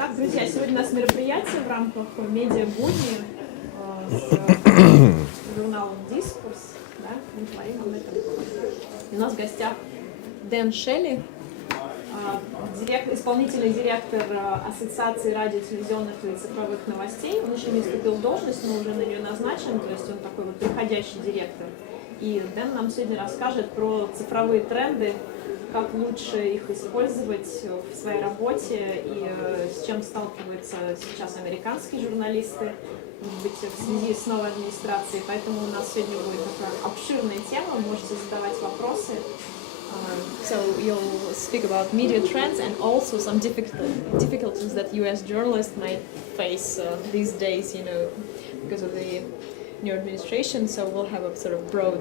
Итак, друзья, сегодня у нас мероприятие в рамках медиа-будни с журналом «Дискурс». Да, мы говорим об этом. И у нас в гостях Дэн Шелли, исполнительный директор Ассоциации радио, телевизионных и цифровых новостей. Он еще не вступил в должность, но уже на нее назначен, то есть он такой вот приходящий директор. И Дэн нам сегодня расскажет про цифровые тренды, как лучше их использовать в своей работе и с чем сталкиваются сейчас американские журналисты, может быть, в связи с новой администрацией. Поэтому у нас сегодня будет такая обширная тема, можете задавать вопросы. So you'll speak about media trends and also some difficulties that U.S. journalists might face these days, you know, because of the new administration. So we'll have a sort of broad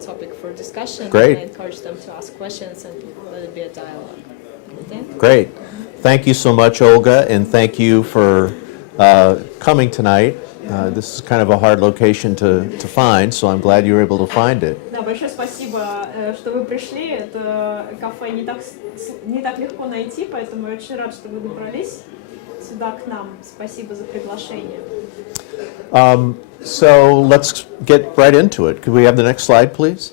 topic for discussion. Great. And I encourage them to ask questions and let it be a dialogue. Okay? Great. Thank you so much, Olga, and thank you for coming tonight. This is kind of a hard location to find, so I'm glad you were able to find it. Да, большое спасибо, что вы пришли. Это кафе не так легко найти, поэтому я очень рад, что вы добрались сюда к нам. Спасибо за приглашение. So let's get right into it. Could we have the next slide, please?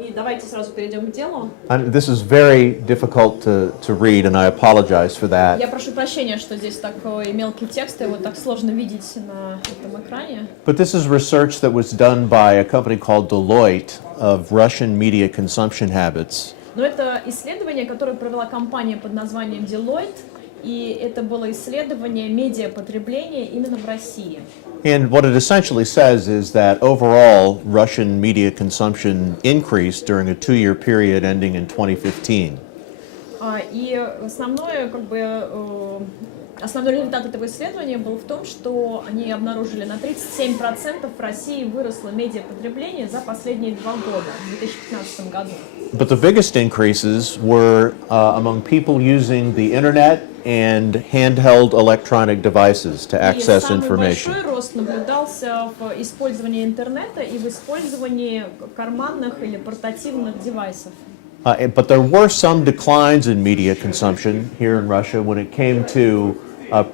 И давайте сразу перейдем к делу. This is very difficult to read, and I apologize for that. Я прошу прощения, что здесь такой мелкий текст, его так сложно видеть на этом экране. But this is research that was done by a company called Deloitte of Russian media consumption habits. Но это исследование, которое провела компания под названием Deloitte, и это было исследование медиапотребления именно в России. And what it essentially says is that overall Russian media consumption increased during a 2-year period ending in 2015. И основной результат этого исследования был в том, что они обнаружили, на 37% в России выросло медиапотребление за последние 2 года, в 2015 году. But the biggest increases were among people using the internet and handheld electronic devices to access information. Самый большой рост наблюдался в использовании интернета и в использовании карманных или портативных девайсов. But there were some declines in media consumption here in Russia when it came to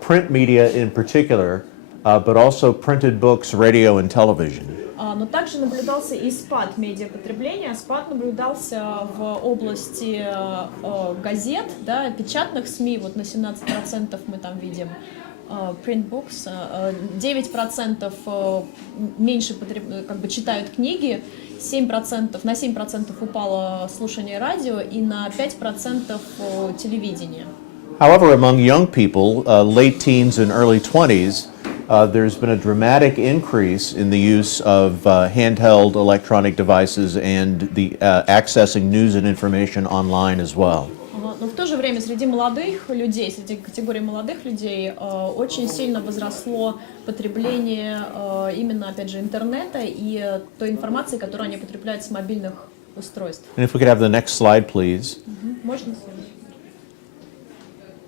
print media in particular, but also printed books, radio, and television. Но также наблюдался и спад медиапотребления. Спад наблюдался в области газет, да, печатных СМИ, вот на 17% мы там видим print books, 9% меньше читают книги, на 7% упало слушание радио и на 5% телевидение. However, among young people, late teens and early 20s, there's been a dramatic increase in the use of handheld electronic devices and the accessing news and information online as well. Но в то же время среди молодых людей, среди категории молодых людей очень сильно возросло потребление именно, опять же, интернета и той информации, которую они потребляют с мобильных устройств. And if we could have the next slide, please. Можно?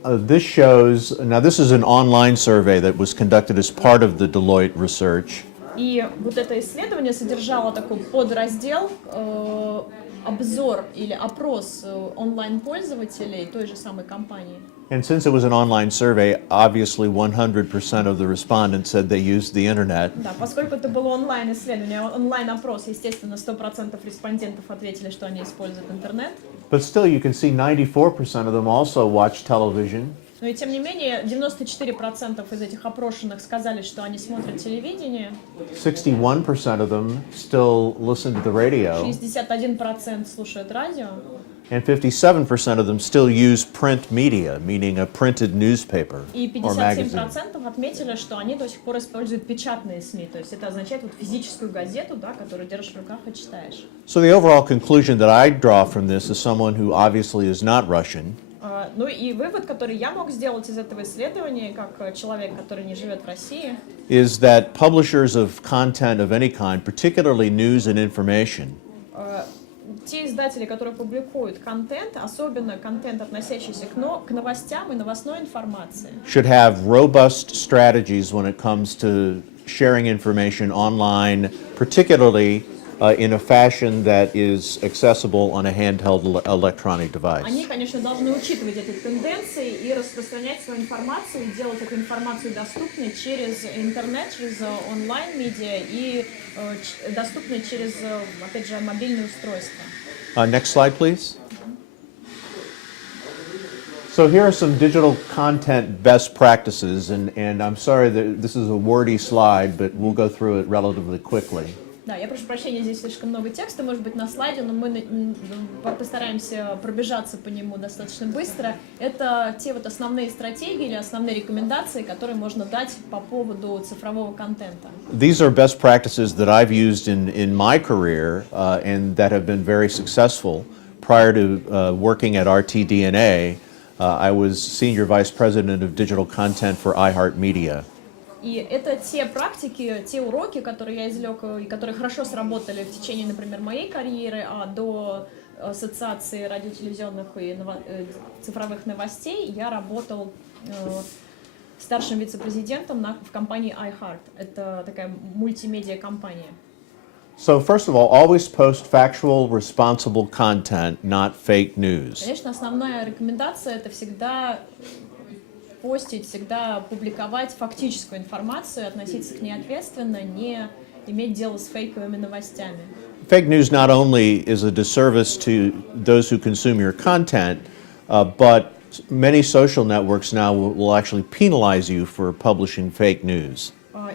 This shows, now this is an online survey that was conducted as part of the Deloitte research. И вот это исследование содержало такой подраздел, обзор или опрос онлайн-пользователей той же самой компании. And since it was an online survey, obviously 100% of the respondents said they used the internet. Да, поскольку это было онлайн-исследование, онлайн-опрос, естественно, 100% респондентов ответили, что они используют интернет. But still, you can see 94% of them also watch television. Но и тем не менее, 94% из этих опрошенных сказали, что они смотрят телевидение. 61% of them still listen to the radio. 61% слушают радио. And 57% of them still use print media, meaning a printed newspaper И or magazine. 57% отметили, что они до сих пор используют печатные СМИ. То есть это означает вот физическую газету, да, которую держишь в руках и читаешь. So the overall conclusion that I draw from this as someone who obviously is not Russian Ну и вывод, который я мог сделать из этого исследования, как человек, который не живет в России, is that publishers of content of any kind, particularly news and information, те издатели, которые публикуют контент, особенно контент, относящийся к новостям и новостной информации, should have robust strategies when it comes to sharing information online, particularly in a fashion that is accessible on a handheld electronic device. Они, конечно, должны учитывать эти тенденции и распространять свою информацию, и делать эту информацию доступной через интернет, через онлайн-медиа и доступной через, опять же, мобильные устройства. Next slide, please. So here are some digital content best practices, and I'm sorry that this is a wordy slide, but we'll go through it relatively quickly. Да, я прошу прощения, здесь слишком много текста, может быть, на слайде, но мы постараемся пробежаться по нему достаточно быстро. Это те вот основные стратегии или основные рекомендации, которые можно дать по поводу цифрового контента. These are best practices that I've used in my career and that have been very successful. Prior to working at RTDNA, I was Senior Vice President of Digital Content for iHeartMedia. И это те практики, те уроки, которые я извлек и которые хорошо сработали в течение, например, моей карьеры, до ассоциации радиотелевизионных и цифровых новостей я работал старшим вице-президентом в компании iHeart. Это такая мультимедиа-компания. So first of all, always post factual, responsible content, not fake news. Конечно, основная рекомендация — это всегда постить, всегда публиковать фактическую информацию, относиться к ней ответственно, не иметь дело с фейковыми новостями. Fake news not only is a disservice to those who consume your content, but many social networks now will actually penalize you for publishing fake news.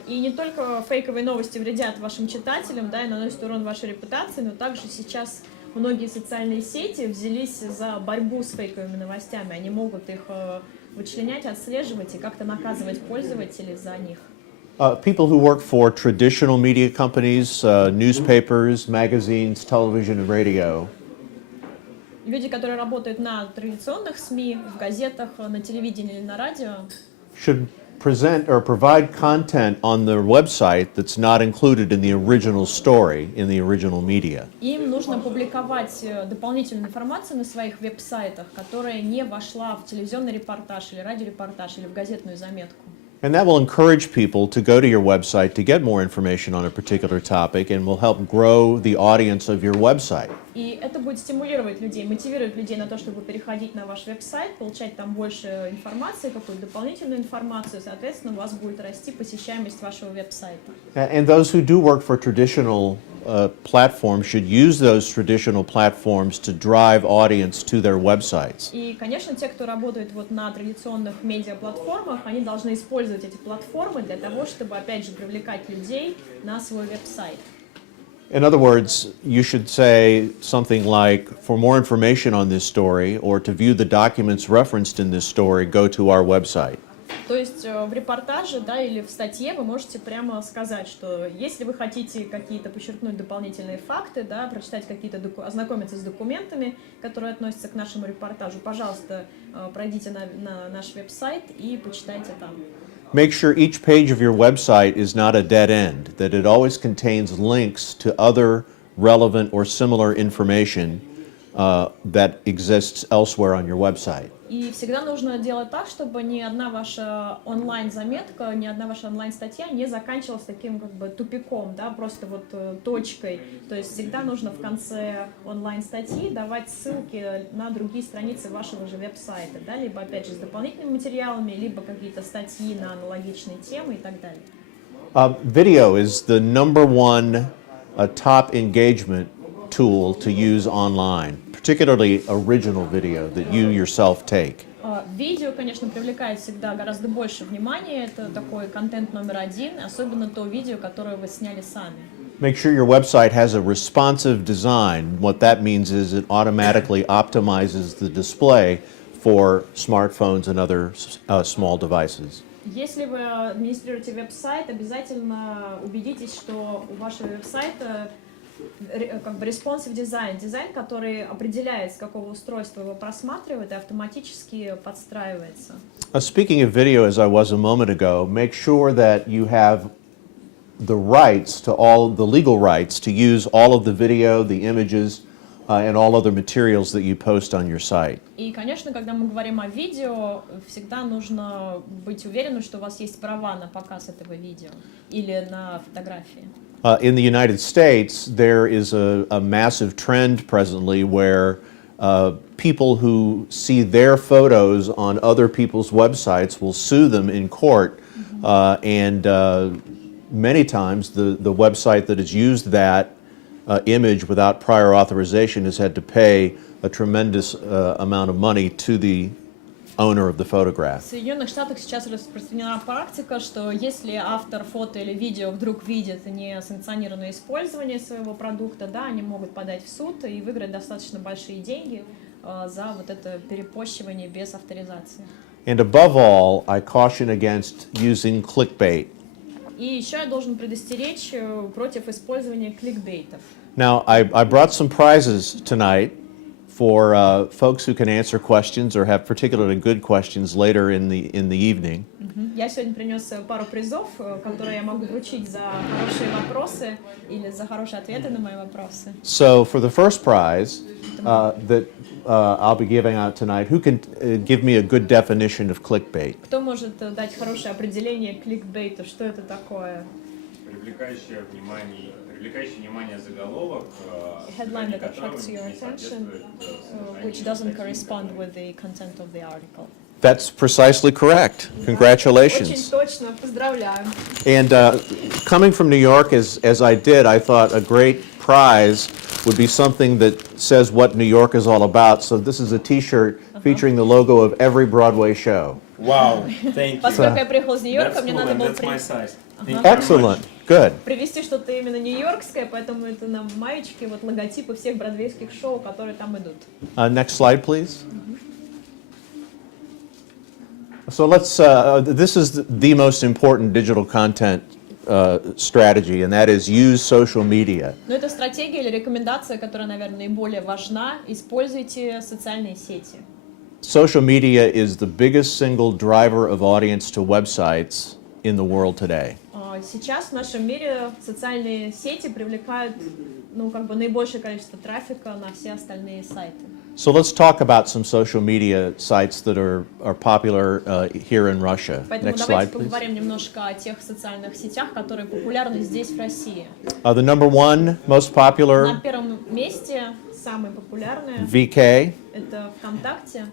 И не только фейковые новости вредят вашим читателям, да, и наносят урон вашей репутации, но также сейчас многие социальные сети взялись за борьбу с фейковыми новостями. Они могут их вычленять, отслеживать и как-то наказывать пользователей за них. People who work for traditional media companies, newspapers, magazines, television and radio, Люди, которые работают на традиционных СМИ, в газетах, на телевидении или на радио, should present or provide content on their website that's not included in the original story, in the original media. им нужно публиковать дополнительную информацию на своих веб-сайтах, которая не вошла в телевизионный репортаж или радиорепортаж или в газетную заметку. And that will encourage people to go to your website to get more information on a particular topic and will help grow the audience of your website. И это будет стимулировать людей, мотивировать людей на то, чтобы переходить на ваш веб-сайт, получать там больше информации, какую-то дополнительную информацию, соответственно, у вас будет расти посещаемость вашего веб-сайта. And those who do work for traditional platforms should use those traditional platforms to drive audience to their websites. И, конечно, те, кто работает вот на традиционных медиаплатформах, они должны использовать эти платформы для того, чтобы, опять же, привлекать людей на свой веб-сайт. In other words, you should say something like, for more information on this story or to view the documents referenced in this story, go to our website. То есть в репортаже, да, или в статье вы можете прямо сказать, что если вы хотите какие-то подчеркнуть дополнительные факты, да, прочитать какие-то, ознакомиться с документами, которые относятся к нашему репортажу, пожалуйста, пройдите на наш веб-сайт и почитайте там. Make sure each page of your website is not a dead end, that it always contains links to other relevant or similar information that exists elsewhere on your website. И всегда нужно делать так, чтобы ни одна ваша онлайн-заметка, ни одна ваша онлайн-статья не заканчивалась таким как бы тупиком, да, просто вот точкой. То есть всегда нужно в конце онлайн-статьи давать ссылки на другие страницы вашего же веб-сайта, да, либо опять же с дополнительными материалами, либо какие-то статьи на аналогичные темы и так далее. Video is the number one top engagement tool to use online, particularly original video that you yourself take. Видео, конечно, привлекает всегда гораздо больше внимания. Это такой контент номер один, особенно то видео, которое вы сняли сами. Make sure your website has a responsive design. What that means is it automatically optimizes the display for smartphones and other small devices. Если вы администрируете веб-сайт, обязательно убедитесь, что у вашего веб-сайта как бы responsive дизайн, который определяет, с какого устройства его просматривает и автоматически подстраивается. Speaking of video, as I was a moment ago, make sure that you have the rights to all the legal rights to use all of the video, the images, and all other materials that you post on your site. И, конечно, когда мы говорим о видео, всегда нужно быть уверенным, что у вас есть права на показ этого видео или на фотографии. In the United States, there is a massive trend presently where people who see their photos on other people's websites will sue them in court, and many times the website that has used that image without prior authorization has had to pay a tremendous amount of money to the owner of the photograph. В Соединенных Штатах сейчас распространена практика, что если автор фото или видео вдруг видит несанкционированное использование своего продукта, да, они могут подать в суд и выиграть достаточно большие деньги за вот это перепощивание без авторизации. And above all, I caution against using clickbait. И еще я должен предостеречь против использования кликбейтов. Now, I brought some prizes tonight for folks who can answer questions or have particularly good questions later in the evening. Я сегодня принес пару призов, которые я могу вручить за хорошие вопросы или за хорошие ответы на мои вопросы. So, for the first prize that I'll be giving out tonight, who can give me a good definition of clickbait? Кто может дать хорошее определение кликбейту? Что это такое? Привлекающий внимание заголовок, Headline that attracts your attention, which doesn't correspond with the content of the article. That's precisely correct. Очень Congratulations. точно, поздравляю. And coming from New York as I did, I thought a great prize would be something that says what New York is all about. So this is a T-shirt featuring the logo of every Broadway show. Wow, thank you. Поскольку я приехал из Нью-Йорка, That's мне cool, надо and было that's my size. Thank you very Excellent. much. Good. привезти что-то именно нью-йоркское, поэтому это на маечке вот логотипы всех бродвейских шоу, которые там идут. Next slide, please. So let's. This is the most important digital content strategy, and that is use social media. Но это стратегия или рекомендация, которая, наверное, наиболее важна. Используйте социальные сети. Social media is the biggest single driver of audience to websites in the world today. Сейчас в нашем мире социальные сети привлекают, ну, как бы наибольшее количество трафика на все остальные сайты. So let's talk about some social media sites that are popular here in Russia. Поэтому Next давайте slide, please. поговорим немножко о тех социальных сетях, которые популярны здесь, в России. The number one most На popular, первом месте самые популярные VK. это ВКонтакте.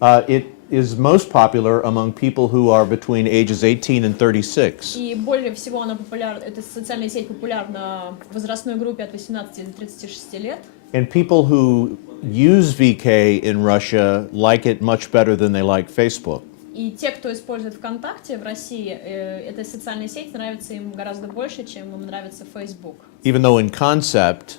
It is most popular among people who are between ages 18 and 36. И более всего она популярна, эта социальная сеть популярна в возрастной группе от 18 до 36 лет. And people who use VK in Russia like it much better than they like Facebook. И те, кто использует ВКонтакте в России, эта социальная сеть нравится им гораздо больше, чем им нравится Facebook. Even though in concept,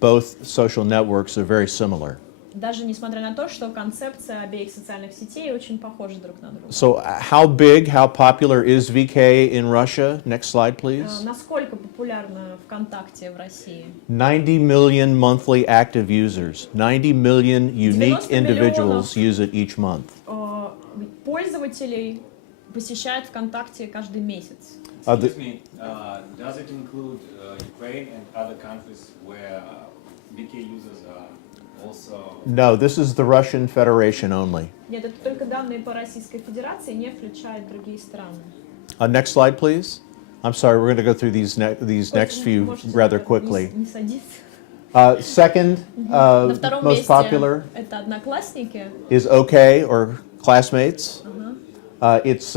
both social networks are very similar. Даже несмотря на то, что концепция обеих социальных сетей очень похожа друг на друга. So how big, how popular is VK in Russia? Next slide, please. Насколько популярна ВКонтакте в России? 90 million monthly active users. 90 million unique 90 individuals use it each month. Пользователей посещают ВКонтакте каждый месяц. Excuse me, does it include Ukraine and other countries where BK users are also? No, this is the Russian Federation only. Нет, это только данные по Российской Федерации, не включает другие страны. Next slide, please. I'm sorry, we're going to go through these next few Можете rather quickly. Не садиться. Second, На втором most месте popular это Одноклассники. is OK or Classmates. It's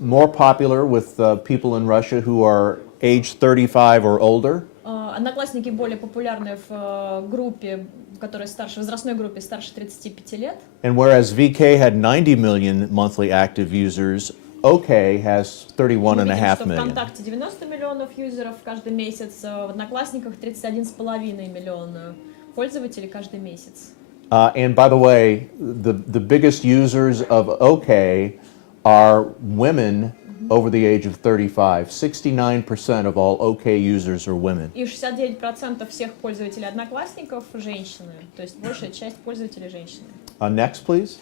more popular with people in Russia who are age 35 or older. Одноклассники более популярны в группе, которая старше, возрастной группе старше 35 лет. And whereas VK had 90 million monthly active users, OK has 31.5 Мы видим, что million. ВКонтакте 90 миллионов юзеров каждый месяц, в Одноклассниках 31,5 миллиона пользователей каждый месяц. And by the way, the biggest users of OK are women over the age of 35. 69% of all OK users are women. И 69% всех пользователей Одноклассников женщины, то есть большая часть пользователей женщины. Next, please.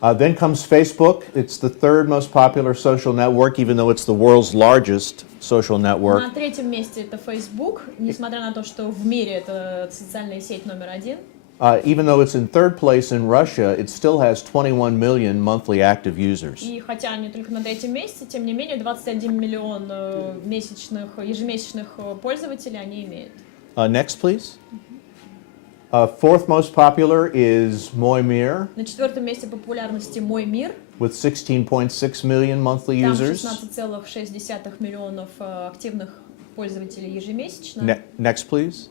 Then comes Facebook. It's the third most popular social network, even though it's the world's largest social network. На третьем месте это Facebook, несмотря на то, что в мире это социальная сеть номер один. Even though it's in third place in Russia, it still has 21 million monthly active users. И хотя они только на третьем месте, тем не менее 21 миллион ежемесячных пользователей они имеют. Next, please. Fourth most popular is Мой мир, На четвертом месте популярности «Мой мир». with 16.6 million monthly Там users. 16,6 миллионов активных пользователей ежемесячно. Next, please.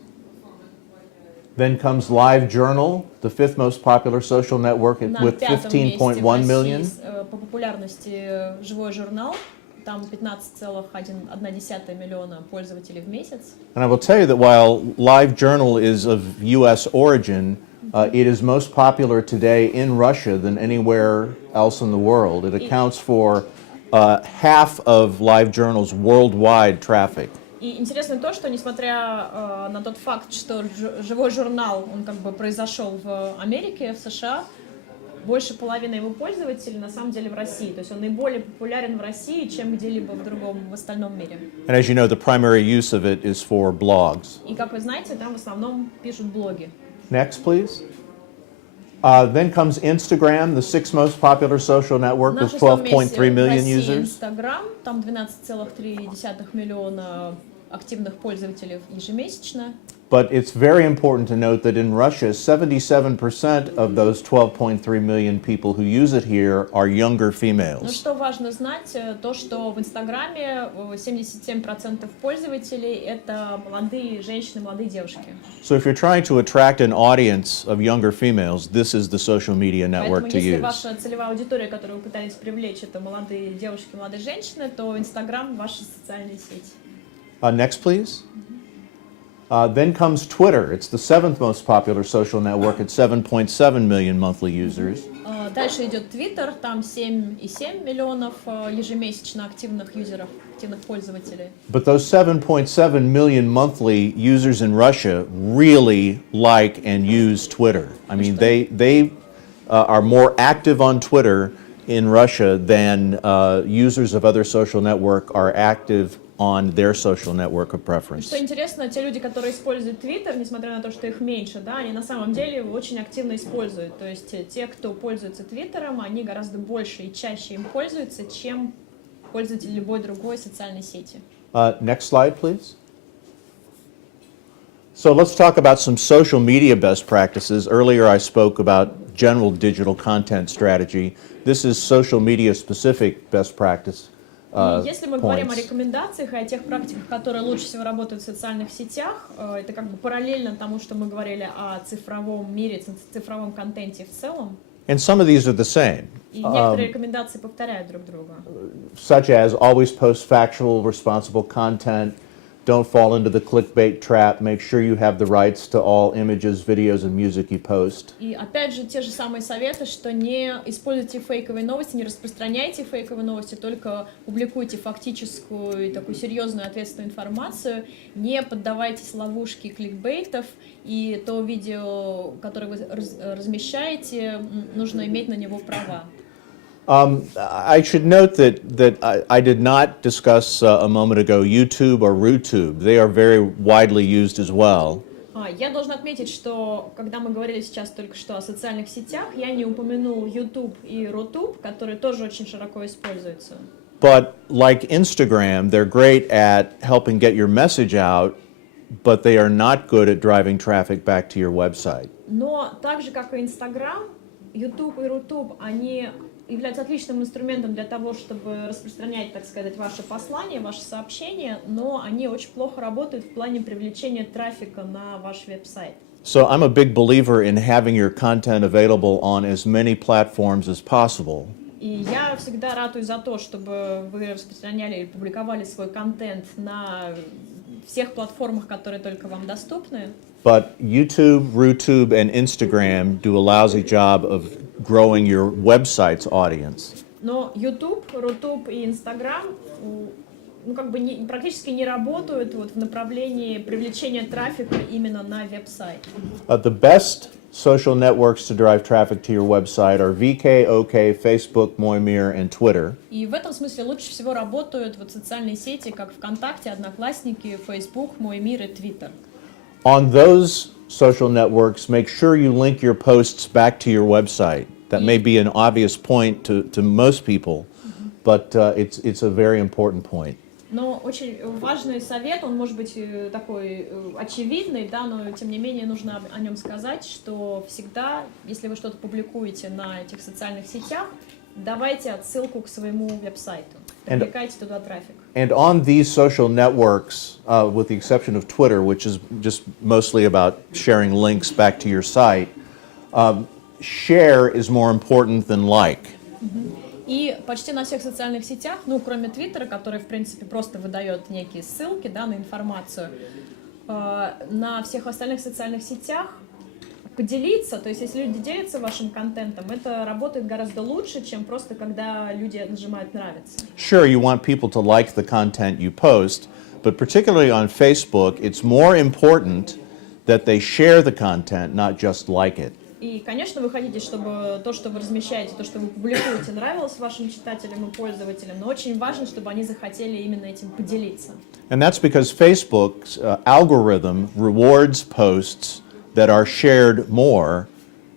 Then comes Live Journal, the fifth most popular social network На with пятом месте 15.1 в России million. по популярности «Живой журнал». Там 15,1 миллиона пользователей в месяц. And I will tell you that while Live Journal is of U.S. origin, it is most popular today in Russia than anywhere else in the world. It accounts for half of Live Journal's worldwide traffic. И интересно то, что несмотря на тот факт, что живой журнал, он как бы произошел в Америке, в США, больше половины его пользователей на самом деле в России. То есть он наиболее популярен в России, чем где-либо в остальном мире. And as you know, the primary use of it is for blogs. И как вы знаете, там в основном пишут блоги. Next, please. Then comes Instagram, the sixth most popular social network На with шестом месте 12.3 в million России users. Инстаграм, там 12,3 миллиона активных пользователей ежемесячно. But it's very important to note that in Russia, 77% of those 12.3 million people who use it here are younger Но females. что важно знать, то, что в Инстаграме 77% пользователей — это молодые женщины, молодые девушки. So if you're trying to attract an audience of younger females, this is the social media network Поэтому to если use. ваша целевая аудитория, которую вы пытаетесь привлечь, это молодые девушки, молодые женщины, то Инстаграм — ваша социальная сеть. Next, please. Then comes Twitter. It's the seventh most popular social network at 7.7 million monthly users. Дальше идет Твиттер, там 7,7 миллионов ежемесячно активных юзеров, активных пользователей. But those 7.7 million monthly users in Russia really like and use Twitter. I mean, they are more active on Twitter in Russia than users of other social network are active on their social network of preference. Что интересно, те люди, которые используют Twitter, несмотря на то, что их меньше, да, они на самом деле его очень активно используют. То есть те, кто пользуется Твиттером, они гораздо больше и чаще им пользуются, чем пользователи любой другой социальной сети. Next slide, please. So let's talk about some social media best practices. Earlier I spoke about general digital content strategy. This is social media specific best practice. Если мы говорим о рекомендациях и о тех практиках, которые лучше всего работают в социальных сетях, это как бы параллельно тому, что мы говорили о цифровом мире, цифровом контенте в целом. And some of these are the same. И некоторые рекомендации повторяют друг друга. Such as always post factual, responsible content. Don't fall into the clickbait trap. Make sure you have the rights to all images, videos, and music you post. И опять же те же самые советы, что не используйте фейковые новости, не распространяйте фейковые новости, только публикуйте фактическую и такую серьезную ответственную информацию, не поддавайтесь ловушке кликбейтов, и то видео, которое вы размещаете, нужно иметь на него права. I should note that I did not discuss a moment ago YouTube or RooTube. They are very widely used as well. Я должна отметить, что когда мы говорили сейчас только что о социальных сетях, я не упомянул YouTube и RooTube, которые тоже очень широко используются. But like Instagram, they're great at helping get your message out, but they are not good at driving traffic back to your website. Но так же, как и Instagram, YouTube и RooTube, они являются отличным инструментом для того, чтобы распространять, так сказать, ваши послания, ваши сообщения, но они очень плохо работают в плане привлечения трафика на ваш веб-сайт. So I'm a big believer in having your content available on as many platforms as possible. И я всегда ратую за то, чтобы вы распространяли или публиковали свой контент на всех платформах, которые только вам доступны. But YouTube, RooTube, and Instagram do a lousy job of growing your website's audience. Но YouTube, RooTube и Instagram как бы практически не работают вот в направлении привлечения трафика именно на веб-сайт. The best social networks to drive traffic to your website are VK, OK, Facebook, Мой мир, and Twitter. И в этом смысле лучше всего работают вот социальные сети, как ВКонтакте, Одноклассники, Facebook, Мой мир и Twitter. On those social networks, make sure you link your posts back to your website. That may be an obvious point to most people, but it's a very important point. Но очень важный совет, он может быть такой очевидный, да, но тем не менее нужно о нем сказать, что всегда, если вы что-то публикуете на этих социальных сетях, давайте отсылку к своему веб-сайту, привлекайте туда трафик. And on these social networks, with the exception of Twitter, which is just mostly about sharing links back to your site, share is more important than like. И почти на всех социальных сетях, ну, кроме Твиттера, который, в принципе, просто выдает некие ссылки, да, на информацию, на всех остальных социальных сетях поделиться, то есть если люди делятся вашим контентом, это работает гораздо лучше, чем просто когда люди нажимают «нравится». Sure, you want people to like the content you post, but particularly on Facebook, it's more important that they share the content, not just like it. И, конечно, вы хотите, чтобы то, что вы размещаете, то, что вы публикуете, нравилось вашим читателям и пользователям, но очень важно, чтобы они захотели именно этим поделиться. And that's because Facebook's algorithm rewards posts that are shared more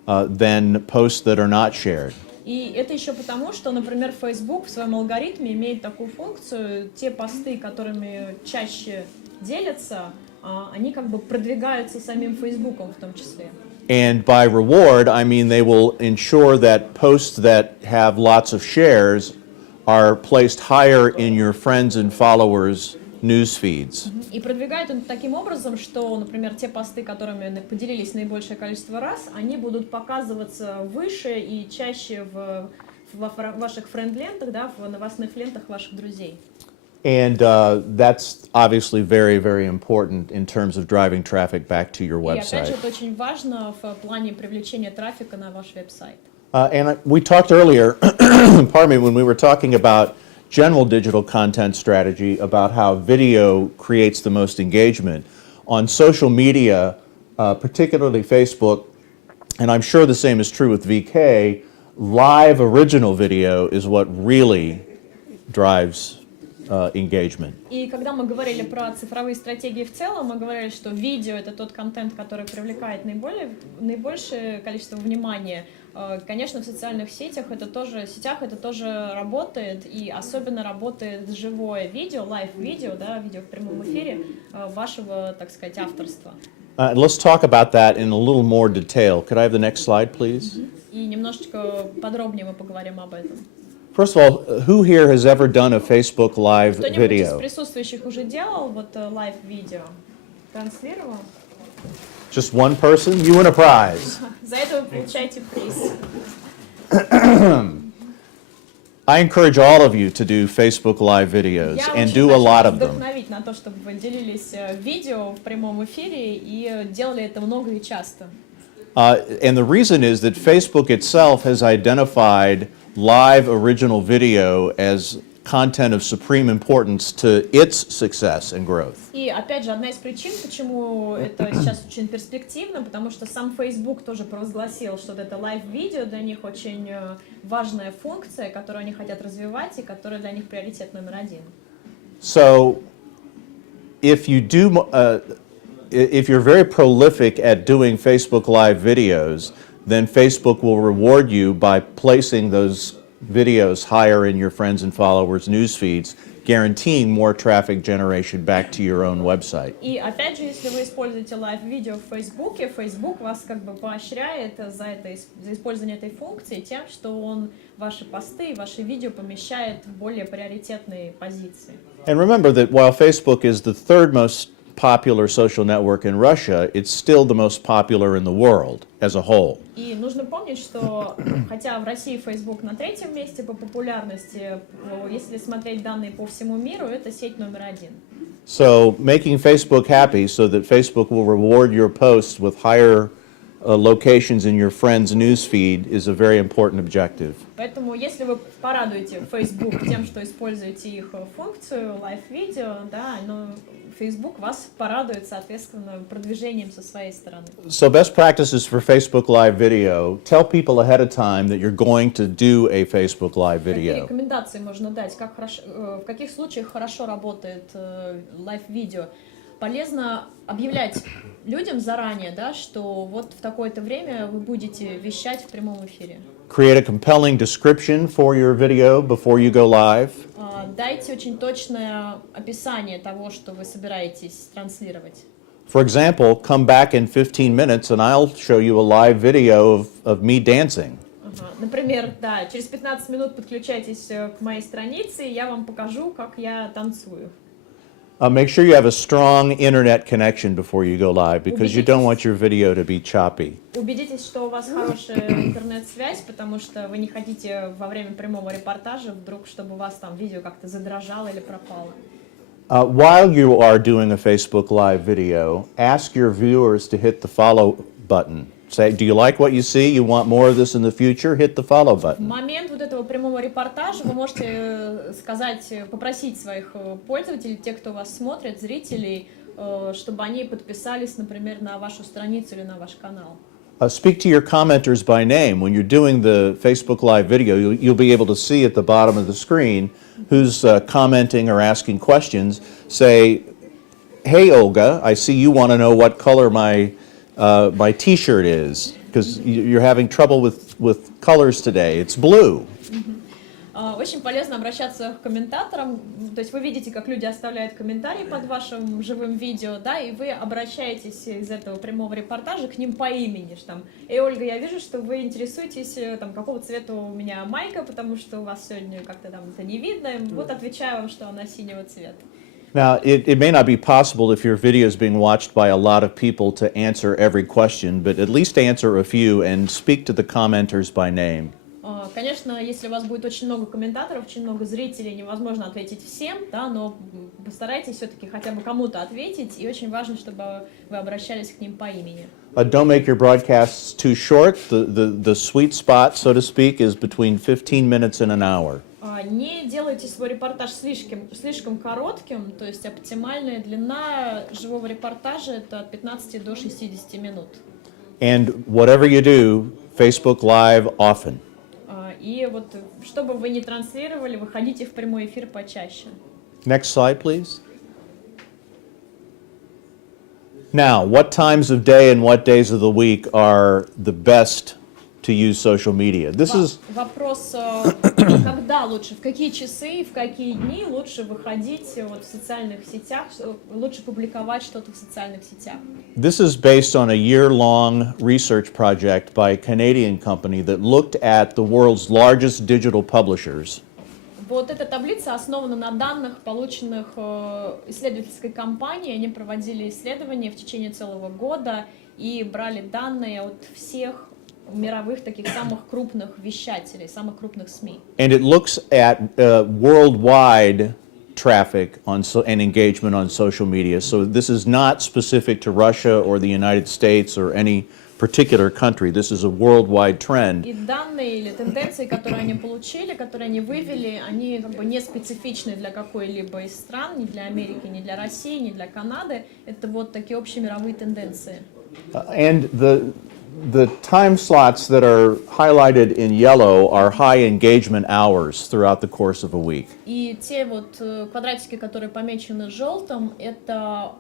than posts that are not shared. И это еще потому, что, например, Facebook в своем алгоритме имеет такую функцию, те посты, которыми чаще делятся, они как бы продвигаются самим Фейсбуком в том числе. And by reward, I mean they will ensure that posts that have lots of shares are placed higher in your friends and followers' news feeds. И продвигают он таким образом, что, например, те посты, которыми поделились наибольшее количество раз, они будут показываться выше и чаще в ваших френд-лентах, да, в новостных лентах ваших друзей. And that's obviously very, very important in terms of driving traffic back to your И опять же, website. это очень важно в плане привлечения трафика на ваш веб-сайт. And we talked earlier, pardon me, when we were talking about general digital content strategy, about how video creates the most engagement. On social media, particularly Facebook, and I'm sure the same is true with VK, live original video is what really drives engagement. И когда мы говорили про цифровые стратегии в целом, мы говорили, что видео — это тот контент, который привлекает наибольшее количество внимания. Конечно, в социальных сетях это тоже работает, и особенно работает живое видео, лайв-видео, да, видео в прямом эфире вашего, так сказать, авторства. Let's talk about that in a little more detail. Could I have the next slide, please? И немножечко подробнее мы поговорим об этом. First of all, who here has ever done a Facebook Live Кто-нибудь из video? присутствующих уже делал вот лайв-видео? Транслировал? Just one person? You win a prize. За это вы получаете приз. I encourage all of you to do Facebook Live videos Я and очень do a хочу lot вас of them. вдохновить на то, чтобы вы делились видео в прямом эфире и делали это много и часто. And the reason is that Facebook itself has identified live original video as content of supreme importance to its success and growth. И опять же, одна из причин, почему это сейчас очень перспективно, потому что сам Facebook тоже провозгласил, что это лайв-видео для них очень важная функция, которую они хотят развивать и которая для них приоритет номер один. So, if you're very prolific at doing Facebook Live videos, then Facebook will reward you by placing those videos higher in your friends and followers' news feeds, guaranteeing more traffic generation back to your own website. И опять же, если вы используете лайв-видео в Фейсбуке, Facebook вас как бы поощряет за использование этой функции тем, что он ваши посты, ваши видео помещает в более приоритетные позиции. And remember that while Facebook is the third most popular social network in Russia, it's still the most popular in the world as a whole. И нужно помнить, что хотя в России Facebook на третьем месте по популярности, если смотреть данные по всему миру, это сеть номер один. So making Facebook happy so that Facebook will reward your posts with higher locations in your friends' news feed is a very important objective. Поэтому, если вы порадуете Facebook тем, что используете их функцию лайв-видео, да, но Facebook вас порадует, соответственно, продвижением со своей стороны. So best practices for Facebook Live video, tell people ahead of time that you're going to do a Facebook Live Какие video. рекомендации можно дать? В каких случаях хорошо работает лайв-видео? полезно объявлять людям заранее, да, что вот в такое-то время вы будете вещать в прямом эфире. Create a compelling description for your video before you go live. Дайте очень точное описание того, что вы собираетесь транслировать. For example, come back in 15 minutes and I'll show you a live video of me dancing. Например, да, через 15 минут подключайтесь к моей странице, и я вам покажу, как я танцую. Make sure you have a strong internet connection before you go live because you don't want your video to be choppy. Убедитесь, что у вас хорошая интернет-связь, потому что вы не хотите во время прямого репортажа вдруг, чтобы у вас там видео как-то задрожало или пропало. While you are doing a Facebook Live video, ask your viewers to hit the follow button. Say, do you like what you see? You want more of this in the future? Hit the follow В button. момент вот этого прямого репортажа вы можете сказать, попросить своих пользователей, тех, кто вас смотрит, зрителей, чтобы они подписались, например, на вашу страницу или на ваш канал. Speak to your commenters by name. When you're doing the Facebook Live video, you'll be able to see at the bottom of the screen who's commenting or asking questions. Say, hey, Olga, I see you want to know what color my T-shirt is, because you're having trouble with colors today. It's blue. Очень полезно обращаться к комментаторам, то есть вы видите, как люди оставляют комментарии под вашим живым видео, да, и вы обращаетесь из этого прямого репортажа к ним по имени, что там, Ольга, я вижу, что вы интересуетесь, там, какого цвета у меня майка, потому что у вас сегодня как-то там это не видно, вот отвечаю вам, что она синего цвета. Now, it may not be possible if your video is being watched by a lot of people to answer every question, but at least answer a few and speak to the commenters by name. Конечно, если у вас будет очень много комментаторов, очень много зрителей, невозможно ответить всем, да, но постарайтесь все-таки хотя бы кому-то ответить, и очень важно, чтобы вы обращались к ним по имени. Don't make your broadcasts too short. The sweet spot, so to speak, is between 15 minutes and an hour. Не делайте свой репортаж слишком коротким, то есть оптимальная длина живого репортажа это от 15 до 60 минут. And whatever you do, Facebook Live often. И вот, что бы вы ни транслировали, выходите в прямой эфир почаще. Next slide, please. Now, what times of day and what days of the week are the best to use social media? This is Вопрос, когда лучше, в какие часы, в какие дни лучше выходить вот в социальных сетях, лучше публиковать что-то в социальных сетях? This is based on a year-long research project by a Canadian company that looked at the world's largest digital publishers. Вот эта таблица основана на данных, полученных исследовательской компанией. Они проводили исследования в течение целого года и брали данные от всех мировых таких самых крупных вещателей, самых крупных СМИ. And it looks at worldwide traffic and engagement on social media. So this is not specific to Russia or the United States or any particular country. This is a worldwide trend. И данные или тенденции, которые они получили, которые они вывели, они как бы не специфичны для какой-либо из стран, ни для Америки, ни для России, ни для Канады. Это вот такие общемировые тенденции. And the time slots that are highlighted in yellow are high engagement hours throughout the course of a week. И те вот квадратики, которые помечены желтым, это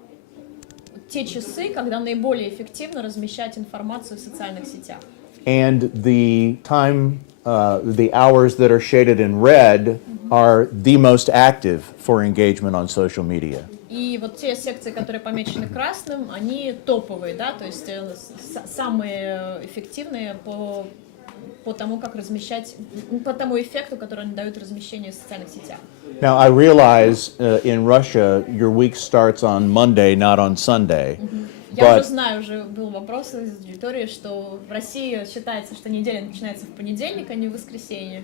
те часы, когда наиболее эффективно размещать информацию в социальных сетях. And the hours that are shaded in red are the most active for engagement on social media. И вот те секции, которые помечены красным, они топовые, да, то есть самые эффективные по тому, как размещать, по тому эффекту, который они дают размещению в социальных сетях. Now, I realize in Russia your week starts on Monday, not on Sunday. Я уже знаю, уже был вопрос из аудитории, что в России считается, что неделя начинается в понедельник, а не в воскресенье.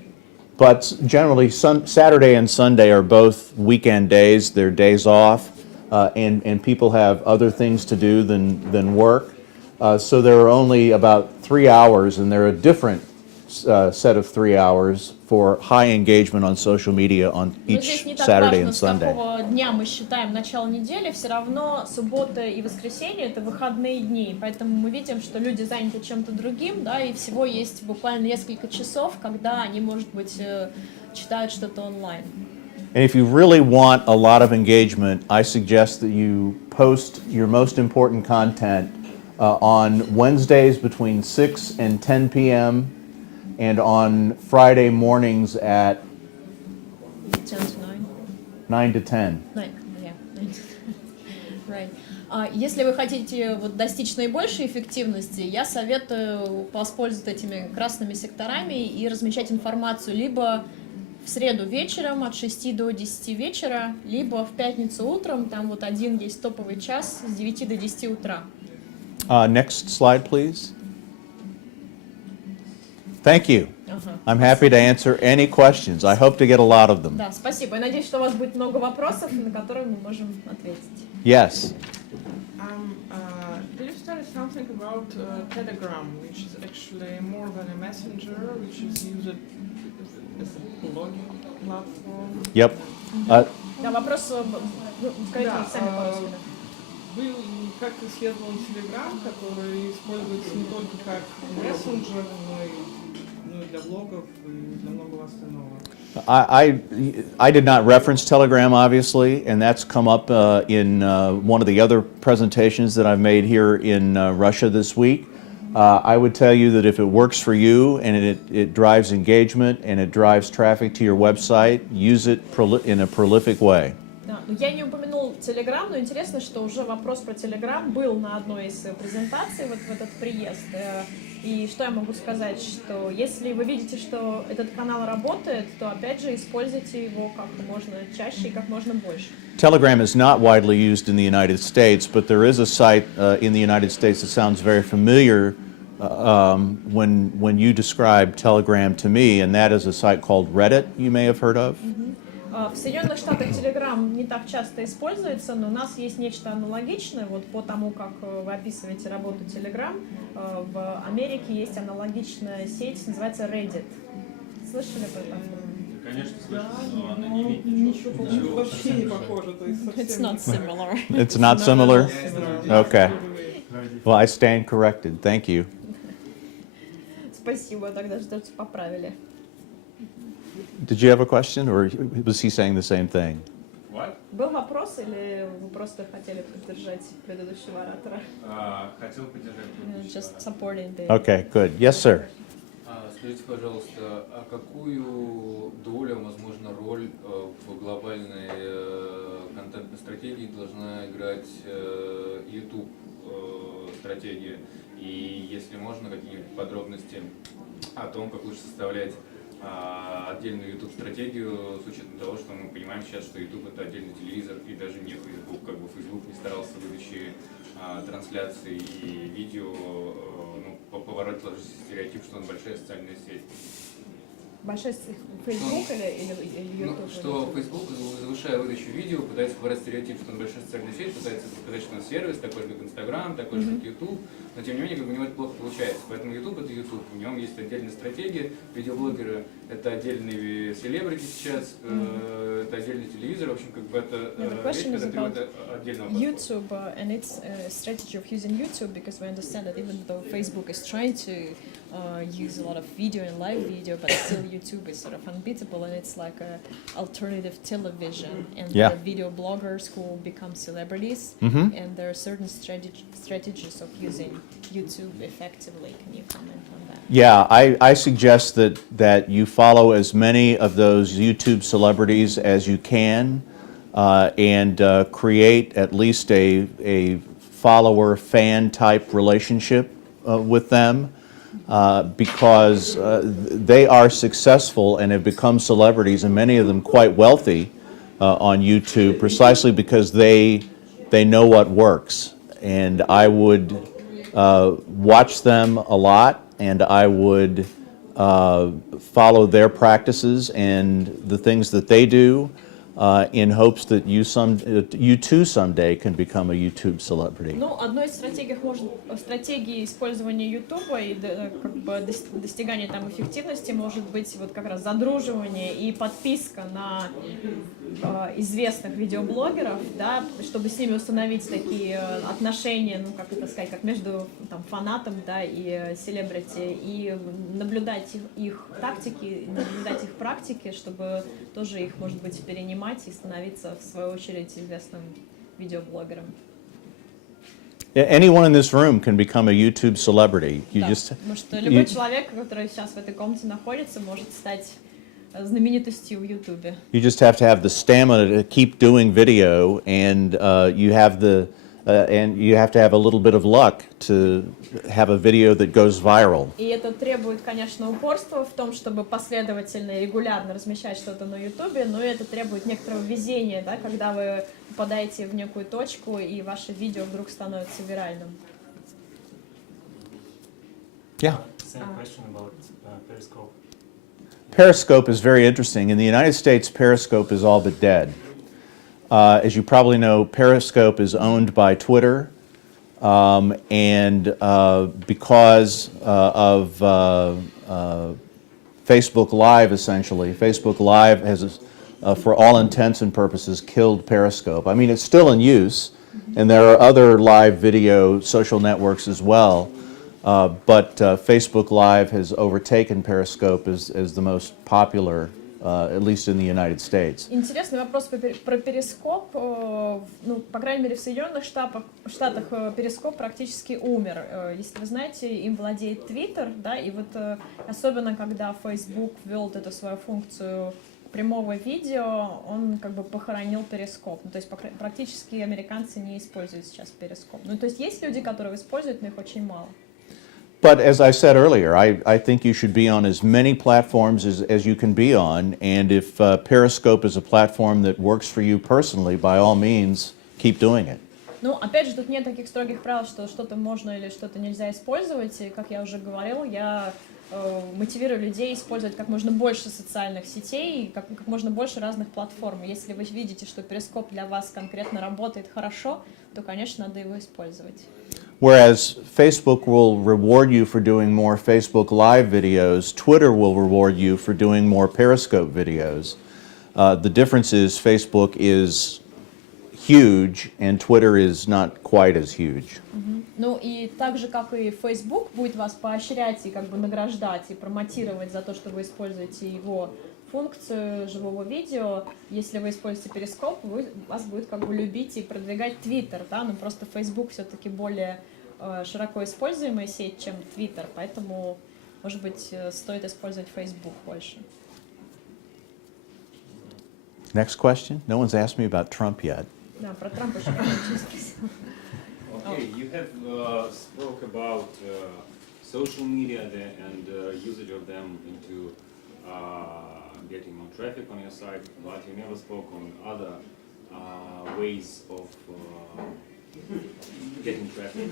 But generally, Saturday and Sunday are both weekend days. They're days off, and people have other things to do than work. So there are only about 3 hours, and they're a different set of 3 hours for high engagement on social media on each Saturday and Sunday. С какого дня мы считаем начало недели, все равно суббота и воскресенье это выходные дни, поэтому мы видим, что люди заняты чем-то другим, да, и всего есть буквально несколько часов, когда они, может быть, читают что-то онлайн. And if you really want a lot of engagement, I suggest that you post your most important content on Wednesdays between 6 and 10 p.m. and on Friday mornings at 10 to 9. 9 to 10. 9, yeah. Right. Если вы хотите вот достичь наибольшей эффективности, я советую воспользоваться этими красными секторами и размещать информацию либо в среду вечером от 6 до 10 вечера, либо в пятницу утром, там вот один есть топовый час с 9 до 10 утра. Next slide, please. Thank you. I'm happy to answer any questions. I hope to get a lot of them. Да, спасибо. Я надеюсь, что у вас будет много вопросов, на которые мы можем ответить. Yes. Did you study something about Telegram, which is actually more than a messenger, which is used as a blogging platform? Yep. Да, вопрос, скажите сами по-русски. Вы как-то исследовал Telegram, который используется не только как мессенджер, но и для блогов и для многого остального. I did not reference Telegram, obviously, and that's come up in one of the other presentations that I've made here in Russia this week. I would tell you that if it works for you and it drives engagement and it drives traffic to your website, use it in a prolific way. Да, я не упомянул Telegram, но интересно, что уже вопрос про Telegram был на одной из презентаций вот в этот приезд. И что я могу сказать, что если вы видите, что этот канал работает, то опять же используйте его как можно чаще и как можно больше. Telegram is not widely used in the United States, but there is a site in the United States that sounds very familiar when you describe Telegram to me, and that is a site called Reddit, you may have heard of. В Соединенных Штатах Telegram не так часто используется, но у нас есть нечто аналогичное, вот по тому, как вы описываете работу Telegram. В Америке есть аналогичная сеть, называется Reddit. Слышали об этом? Конечно, слышал, но она не имеет Ничего вообще не похоже, то есть совсем It's not similar. It's not similar? Okay. Well, I stand corrected. Thank you. Спасибо, тогда что поправили. Did you have a question, or was he saying the same thing? What? Был вопрос или вы просто хотели поддержать предыдущего оратора? Хотел поддержать. Just supporting the... Okay, good. Yes, sir. Скажите, пожалуйста, а какую долю, возможно, роль в глобальной контентной стратегии должна играть YouTube стратегия? И если можно, какие-нибудь подробности о том, как лучше составлять отдельную YouTube-стратегию с учетом того, что мы понимаем сейчас, что YouTube это отдельный телевизор и даже не Facebook, как бы Facebook не старался в выдаче трансляции и видео поворот сложился стереотип, что он большая социальная сеть. Большой Facebook или YouTube? Что Facebook, завышая выдачу видео, пытается побороть стереотип, что он большая социальная сеть, пытается сказать, что он сервис, такой же, как Instagram, такой же, как YouTube, но тем не менее, как бы у него это плохо получается. Поэтому YouTube это YouTube, в нем есть отдельная стратегия, видеоблогеры это отдельные селебрити сейчас, это отдельный телевизор, в общем, как бы это вещь, когда требует отдельного подхода. YouTube and its strategy of using YouTube, because we understand that even though Facebook is trying to use a lot of video and live video, but still YouTube is sort of unbeatable, and it's like a alternative television, and Yeah. the video bloggers who become celebrities, and there are certain strategies of using YouTube effectively. Can you comment on that? Yeah, I suggest that you follow as many of those YouTube celebrities as you can, and create at least a follower-fan type relationship with them, because they are successful and have become celebrities, and many of them quite wealthy on YouTube, precisely because they know what works. And I would watch them a lot, and I would follow their practices and the things that they do, in hopes that you too someday can become a YouTube celebrity. Ну, одной из стратегий использования YouTube и как бы достигания там эффективности может быть вот как раз задруживание и подписка на известных видеоблогеров, да, чтобы с ними установить такие отношения, ну, как это сказать, как между там, фанатом, да, и селебрити, и наблюдать их тактики, наблюдать их практики, чтобы тоже их, может быть, перенимать и становиться, в свою очередь, известным видеоблогером. Anyone in this room can become a YouTube celebrity. Да, потому что любой человек, который сейчас в этой комнате находится, может стать знаменитостью в YouTube. You just have to have the stamina to keep doing video, and you have to have a little bit of luck to have a video that goes viral. И это требует, конечно, упорства в том, чтобы последовательно и регулярно размещать что-то на YouTube, но это требует некоторого везения, да, когда вы попадаете в некую точку и ваше видео вдруг становится виральным. Yeah. Same question about Periscope. Periscope is very interesting. In the United States, Periscope is all but dead. As you probably know, Periscope is owned by Twitter, and because of Facebook Live, essentially, Facebook Live has, for all intents and purposes, killed Periscope. I mean, it's still in use, and there are other live video social networks as well. But Facebook Live has overtaken Periscope as the most popular, at least in the United States. Интересный вопрос про Перископ. Ну, по крайней мере, в Соединенных Штатах Перископ практически умер. Если вы знаете, им владеет Twitter, да, и вот особенно когда Facebook ввел эту свою функцию прямого видео, он как бы похоронил Перископ. Ну, то есть практически американцы не используют сейчас Перископ. Ну, то есть есть люди, которые используют, но их очень мало. But as I said earlier, I think you should be on as many platforms as you can be on, and if Periscope is a platform that works for you personally, by all means, keep doing it. Ну, опять же, тут нет таких строгих правил, что что-то можно или что-то нельзя использовать. И, как я уже говорила, я мотивирую людей использовать как можно больше социальных сетей, как можно больше разных платформ. Если вы видите, что Перископ для вас конкретно работает хорошо, то, конечно, надо его использовать. Whereas Facebook will reward you for doing more Facebook Live videos, Twitter will reward you for doing more Periscope videos. The difference is Facebook is huge and Twitter is not quite as huge. Ну и так же, как и Facebook будет вас поощрять и как бы награждать и промотировать за то, что вы используете его функцию живого видео, если вы используете Перископ, вас будет как бы любить и продвигать Twitter, да, но просто Facebook все-таки более широко используемая сеть, чем Twitter, поэтому, может быть, стоит использовать Facebook больше. Next question. No one's asked me about Trump yet. Да, про Трампа еще не спросил. Okay, you have spoke about social media and usage of them into getting more traffic on your site, but you never spoke on other ways of getting traffic.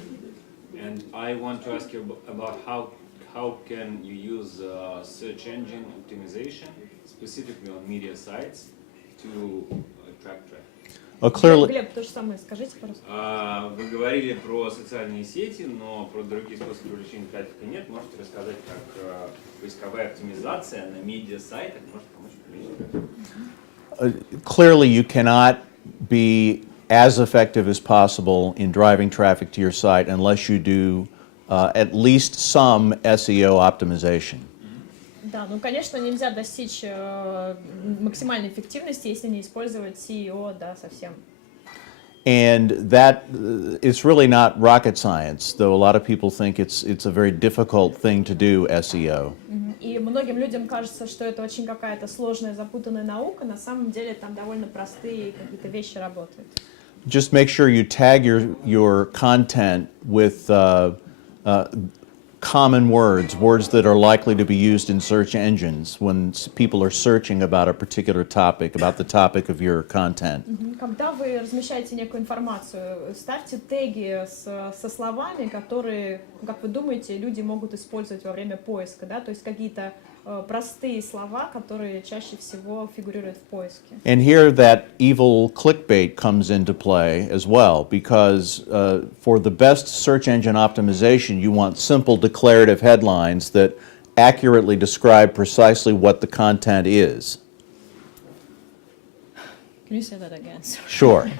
And I want to ask you about how can you use search engine optimization, specifically on media sites, to attract traffic. Глеб, то же самое скажите, пожалуйста. Вы говорили про социальные сети, но про другие способы привлечения трафика нет. Можете рассказать, как поисковая оптимизация на медиа-сайтах может помочь привлечь трафик? Clearly, you cannot be as effective as possible in driving traffic to your site unless you do at least some SEO optimization. Да, ну, конечно, нельзя достичь максимальной эффективности, если не использовать SEO, да, совсем. And that it's really not rocket science, though a lot of people think it's a very difficult thing to do, SEO. И многим людям кажется, что это очень какая-то сложная, запутанная наука. На самом деле там довольно простые какие-то вещи работают. Just make sure you tag your content with common words that are likely to be used in search engines when people are searching about a particular topic, about the topic of your content. Когда вы размещаете некую информацию, ставьте теги со словами, которые, как вы думаете, люди могут использовать во время поиска, да, то есть какие-то простые слова, которые чаще всего фигурируют в поиске. And here that evil clickbait comes into play as well, because for the best search engine optimization, you want simple declarative headlines that accurately describe precisely what the content is. Can you say that again? Sure.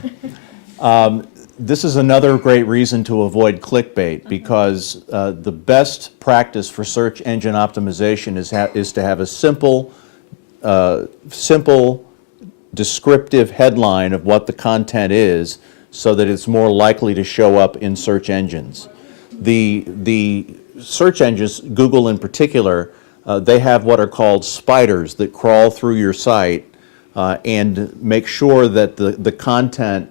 This is another great reason to avoid clickbait because the best practice for search engine optimization is to have a simple, descriptive headline of what the content is so that it's more likely to show up in search engines. The search engines, Google in particular, they have what are called spiders that crawl through your site and make sure that the content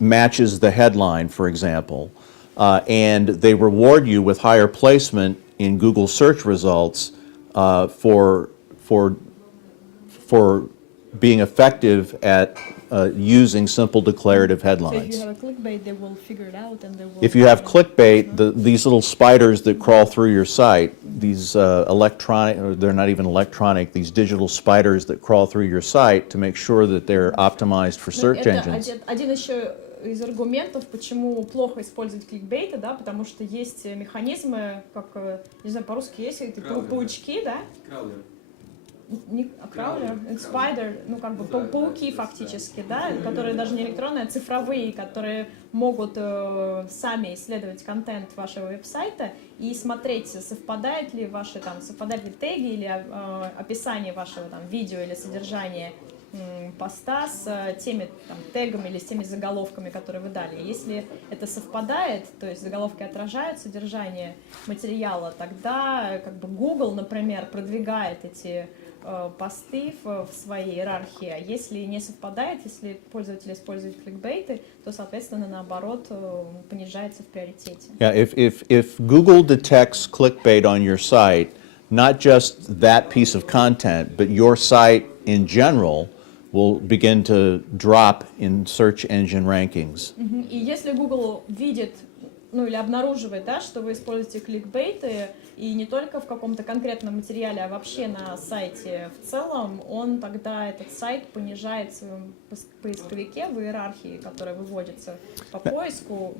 matches the headline, for example, and they reward you with higher placement in Google search results for being effective at using simple declarative So if headlines. you have a clickbait, they will figure it out and they will... If you have clickbait, these little spiders that crawl through your site, these electronic, or they're not even electronic, these digital spiders that crawl through your site to make sure that they're optimized for search engines. Это один еще из аргументов, почему плохо использовать кликбейты, да, потому что есть механизмы, как, не знаю, по-русски есть, эти паучки, да? Не краулер, спайдер, ну как бы пауки фактически, да, которые даже не электронные, а цифровые, которые могут сами исследовать контент вашего веб-сайта и смотреть, совпадают ли ваши там, совпадают ли теги или описание вашего там видео или содержания поста с теми там, тегами или с теми заголовками, которые вы дали. Если это совпадает, то есть заголовки отражают содержание материала, тогда как бы Google, например, продвигает эти посты в своей иерархии, а если не совпадает, если пользователь использует кликбейты, то, соответственно, наоборот, понижается в приоритете. Yeah, if Google detects clickbait on your site, not just that piece of content, but your site in general will begin to drop in search engine rankings. И если Google видит, ну или обнаруживает, да, что вы используете кликбейты, и не только в каком-то конкретном материале, а вообще на сайте в целом, он тогда этот сайт понижает в своем поисковике в иерархии, которая выводится по поиску,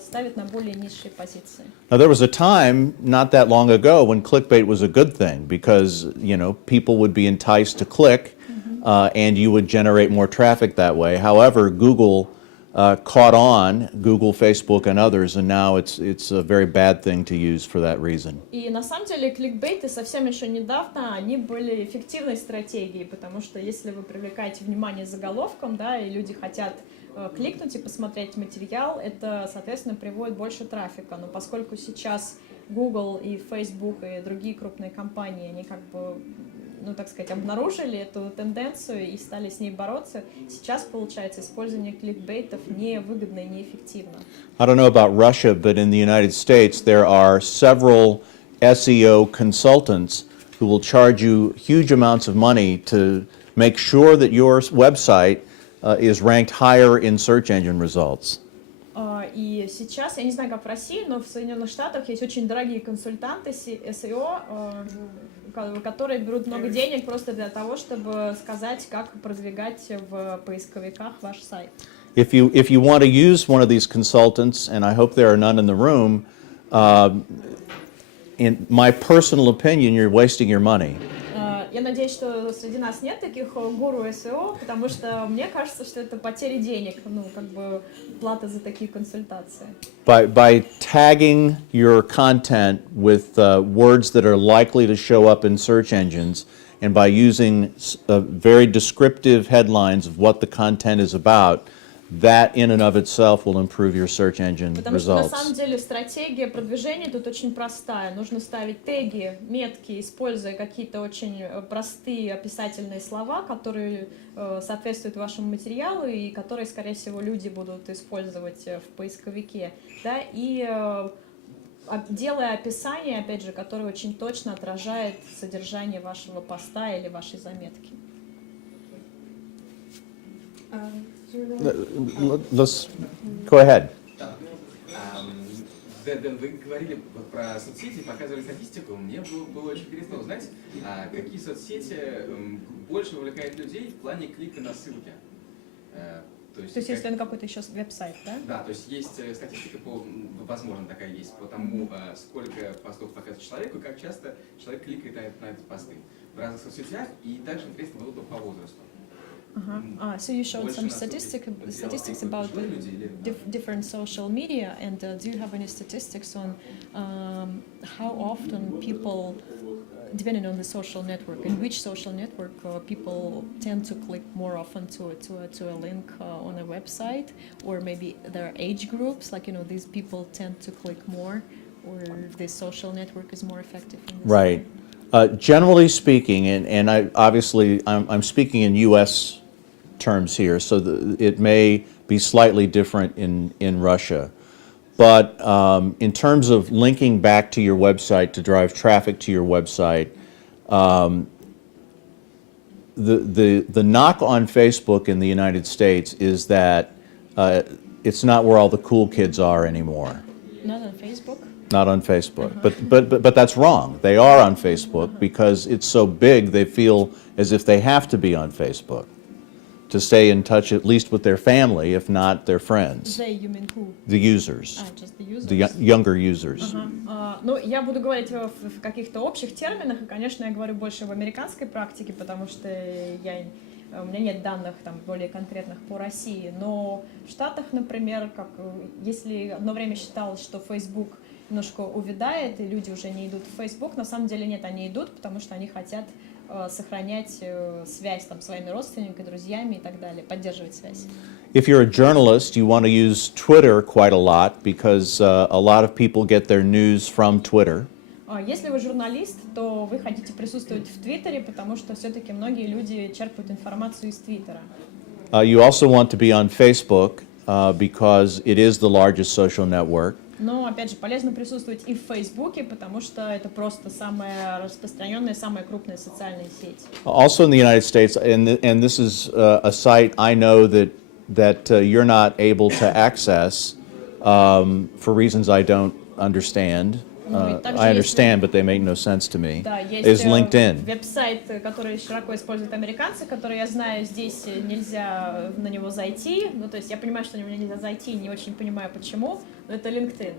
ставит на более низшие позиции. Now there was a time not that long ago when clickbait was a good thing because, you know, people would be enticed to click and you would generate more traffic that way. However, Google caught on, Google, Facebook, and others, and now it's a very bad thing to use for that reason. И на самом деле кликбейты совсем еще недавно, они были эффективной стратегией, потому что если вы привлекаете внимание заголовком, да, и люди хотят кликнуть и посмотреть материал, это, соответственно, приводит больше трафика. Но поскольку сейчас Google и Facebook и другие крупные компании, они как бы, ну, так сказать, обнаружили эту тенденцию и стали с ней бороться, сейчас, получается, использование кликбейтов невыгодно и неэффективно. I don't know about Russia, but in the United States there are several SEO consultants who will charge you huge amounts of money to make sure that your website is ranked higher in search engine results. И сейчас, я не знаю, как в России, но в Соединенных Штатах есть очень дорогие консультанты SEO, которые берут много денег просто для того, чтобы сказать, как продвигать в поисковиках ваш сайт. If you want to use one of these consultants, and I hope there are none in the room, in my personal opinion, you're wasting your money. Я надеюсь, что среди нас нет таких гуру SEO, потому что мне кажется, что это потеря денег, ну, как бы плата за такие консультации. By tagging your content with words that are likely to show up in search engines, and by using very descriptive headlines of what the content is about, that in and of itself will improve your search engine Потому что на results. самом деле стратегия продвижения тут очень простая. Нужно ставить теги, метки, используя какие-то очень простые описательные слова, которые соответствуют вашему материалу и которые, скорее всего, люди будут использовать в поисковике. Да? И делая описание, опять же, которое очень точно отражает содержание вашего поста или вашей заметки. Let's go ahead. Дэн, вы говорили про соцсети, показывали статистику. Мне было очень интересно узнать, какие соцсети больше вовлекают людей в плане клика на ссылки. То есть если на какой-то еще веб-сайт, да? Да, то есть есть статистика, возможно, такая есть, по тому, сколько постов показывает человеку, и как часто человек кликает на эти посты в разных соцсетях, и также интересно было бы по возрасту. So you showed Больше some на самом деле statistics дело about большой людей или different social media, and do you have any statistics on how often people, depending on the social network, in which social network people tend to click more often to a link on a website, or maybe there are age groups, like, these people tend to click more, or this social network is more effective in this Right. Generally speaking, and I'm speaking in U.S. terms here, so it may be slightly different in Russia. But in terms of linking back to your website to drive traffic to your website, the knock on Facebook in the United States is that it's not where all the cool kids are anymore. Not on Facebook? Not on Facebook. But that's wrong. They are on Facebook because it's so big they feel as if they have to be on Facebook to stay in touch at least with their family, if not their friends. They, you mean who? The users. Just the users? The younger users. Ну, я буду говорить в каких-то общих терминах, и, конечно, я говорю больше в американской практике, потому что у меня нет данных там более конкретных по России, но в Штатах, например, если одно время считалось, что Facebook немножко увядает, и люди уже не идут в Facebook, на самом деле нет, они идут, потому что они хотят сохранять связь там, с своими родственниками, друзьями и так далее, поддерживать связь. If you're a journalist, you want to use Twitter quite a lot because a lot of people get their news from Twitter. Если вы журналист, то вы хотите присутствовать в Твиттере, потому что все-таки многие люди черпают информацию из Твиттера. You also want to be on Facebook because it is the largest social network. Но, опять же, полезно присутствовать и в Фейсбуке, потому что это просто самая распространенная, самая крупная социальная сеть. Also in the United States, and this is a site I know that you're not able to access for reasons I don't understand. I understand, but they make no sense to me. Да, есть is LinkedIn. веб-сайт, который широко используют американцы, который я знаю, здесь нельзя на него зайти. Ну, то есть я понимаю, что на него нельзя зайти, не очень понимаю почему, но это LinkedIn.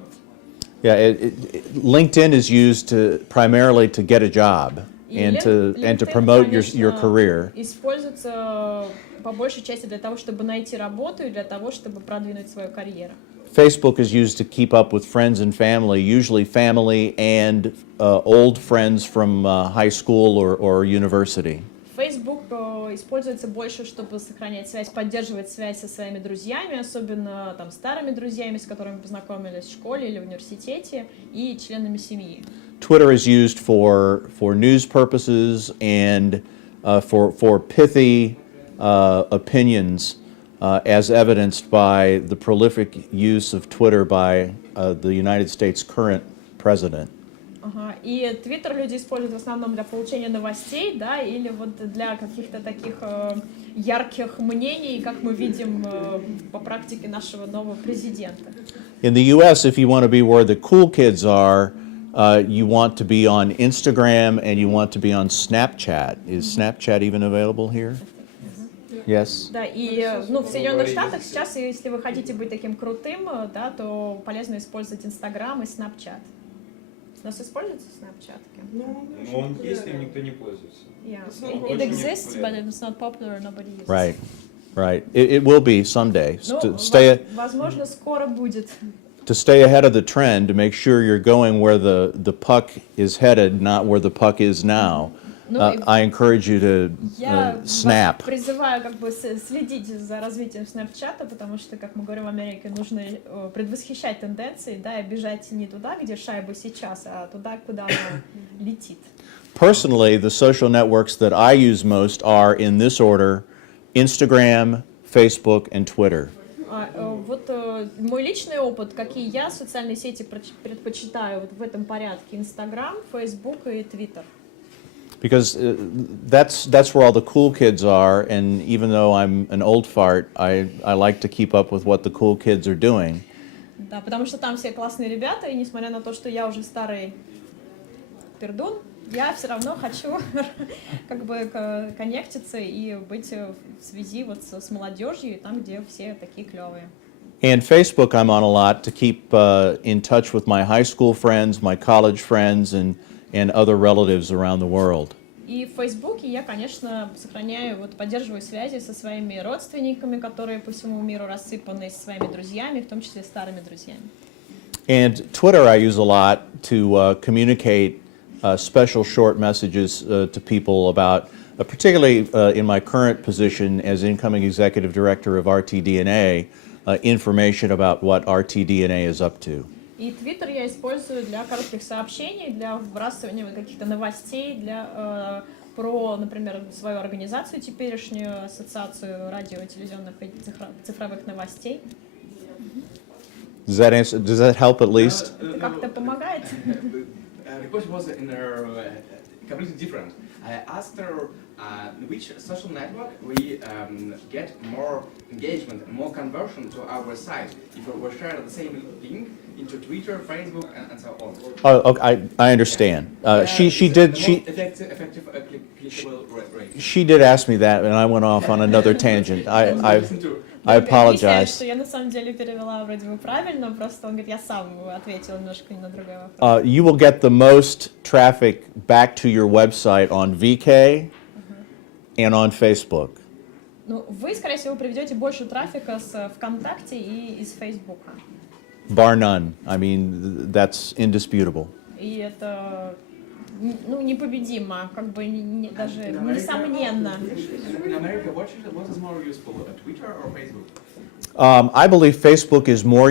Yeah, LinkedIn is used primarily to get a job and to promote your career. Используется по большей части для того, чтобы найти работу и для того, чтобы продвинуть свою карьеру. Facebook is used to keep up with friends and family, usually family and old friends from high school or university. Facebook используется больше, чтобы сохранять связь, поддерживать связь со своими друзьями, особенно там старыми друзьями, с которыми познакомились в школе или в университете, и членами семьи. Twitter is used for news purposes and for pithy opinions. As evidenced by the prolific use of Twitter by the United States' current president. И Twitter люди используют в основном для получения новостей, да, или вот для каких-то таких ярких мнений, как мы видим по практике нашего нового президента. In the U.S., if you want to be where the cool kids are, you want to be on Instagram and you want to be on Snapchat. Is Snapchat even available here? Yes. Да, и в Соединенных Штатах сейчас, если вы хотите быть таким крутым, да, то полезно использовать Instagram и Snapchat. У нас используется Snapchat? Но он есть, им никто не пользуется. Yeah. It exists, but it's not popular, nobody uses. Right, right. It will be someday. Возможно, скоро будет. To stay ahead of the trend, to make sure you're going where the puck is headed, not where the puck is now. I encourage you to snap. Я призываю следить за развитием Snapchat, потому что, как мы говорим в Америке, нужно предвосхищать тенденции, да, и бежать не туда, где шайба сейчас, а туда, куда она летит. Personally, the social networks that I use most are in this order: Instagram, Facebook, and Twitter. Вот мой личный опыт, какие я социальные сети предпочитаю вот в этом порядке: Instagram, Facebook и Twitter. Because that's where all the cool kids are, and even though I'm an old fart, I like to keep up with what the cool kids are doing. Да, потому что там все классные ребята, и несмотря на то, что я уже старый пердун, я все равно хочу коннектиться и быть в связи вот с молодежью, там, где все такие клевые. And Facebook I'm on a lot to keep in touch with my high school friends, my college friends, and other relatives around the world. И в Фейсбуке я, конечно, сохраняю, поддерживаю связи со своими родственниками, которые по всему миру рассыпаны, со своими друзьями, в том числе старыми друзьями. And Twitter I use a lot to communicate special short messages to people about, particularly in my current position as incoming executive director of RTDNA, information about what RTDNA is up to. И Твиттер я использую для коротких сообщений, для вбрасывания каких-то новостей, про, например, свою организацию теперешнюю, ассоциацию радио, телевизионных и цифровых новостей. Does that answer? Does that help at least? Это как-то помогает? The question was completely different. I asked her which social network we get more engagement, more conversion to our site if we share the same link into Twitter, Facebook, and so on. Oh, okay, I understand. She did. Effective clickable rate. She did ask me that, and I went off on another tangent. I apologize. Что я на самом деле перевела вроде бы правильно, просто он говорит, я сам ответил немножко на другой вопрос. You will get the most traffic back to your website on VK and on Facebook. Ну, вы, скорее всего, приведете больше трафика с ВКонтакте и из Фейсбука. Bar none. I mean, that's indisputable. И это, непобедимо, как бы даже несомненно. In America, what is more useful, Twitter or Facebook? I believe Facebook is more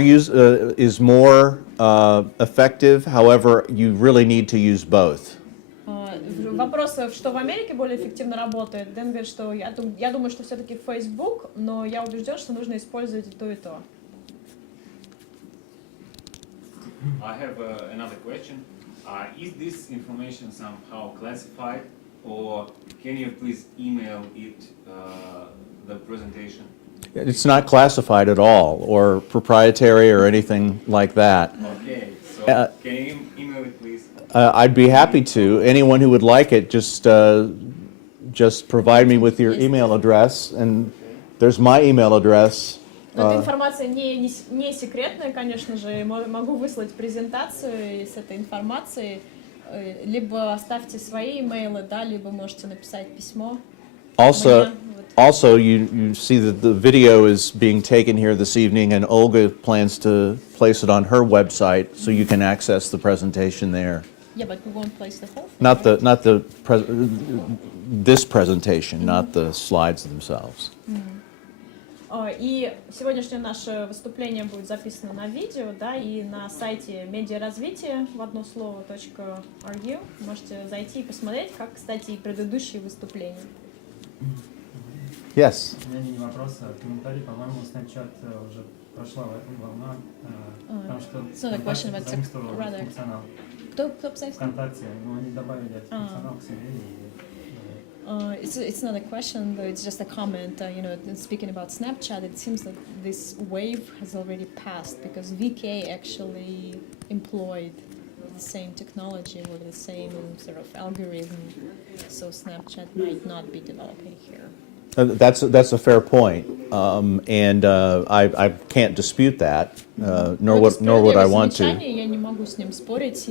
effective. However, you really need to use both. Вопрос, что в Америке более эффективно работает. Дэн говорит, что я думаю, что все-таки Facebook, но я убежден, что нужно использовать и то, и то. I have another question. Is this information somehow classified, or can you please email it the presentation? It's not classified at all, or proprietary, or anything like that. Okay, so can you email it, please? I'd be happy to. Anyone who would like it, just provide me with your email address, and there's my email address. Но эта информация не секретная, конечно же. Могу выслать презентацию с этой информацией. Либо оставьте свои имейлы, да, либо можете написать письмо. Also, you see that the video is being taken here this evening, and Olga plans to place it on her website, so you can access the presentation there. Yeah, but we won't place the whole thing. This presentation, not the slides themselves. И сегодняшнее наше выступление будет записано на видео, да, и на сайте медиаразвития в одно слово .ru можете зайти и посмотреть, как, кстати, и предыдущие выступления. Yes. У меня не вопрос, а комментарий, по-моему, Snapchat уже прошла волна, потому что ВКонтакте заимствовал функционал. Кто писал? ВКонтакте, они добавили этот функционал к себе. It's not a question, but it's just a comment. Speaking about Snapchat, it seems that this wave has already passed because VK actually employed the same technology with the same sort of algorithm. So Snapchat might not be developing here. That's a fair point, and I can't dispute that, nor would I want to. Я не могу с ним спорить.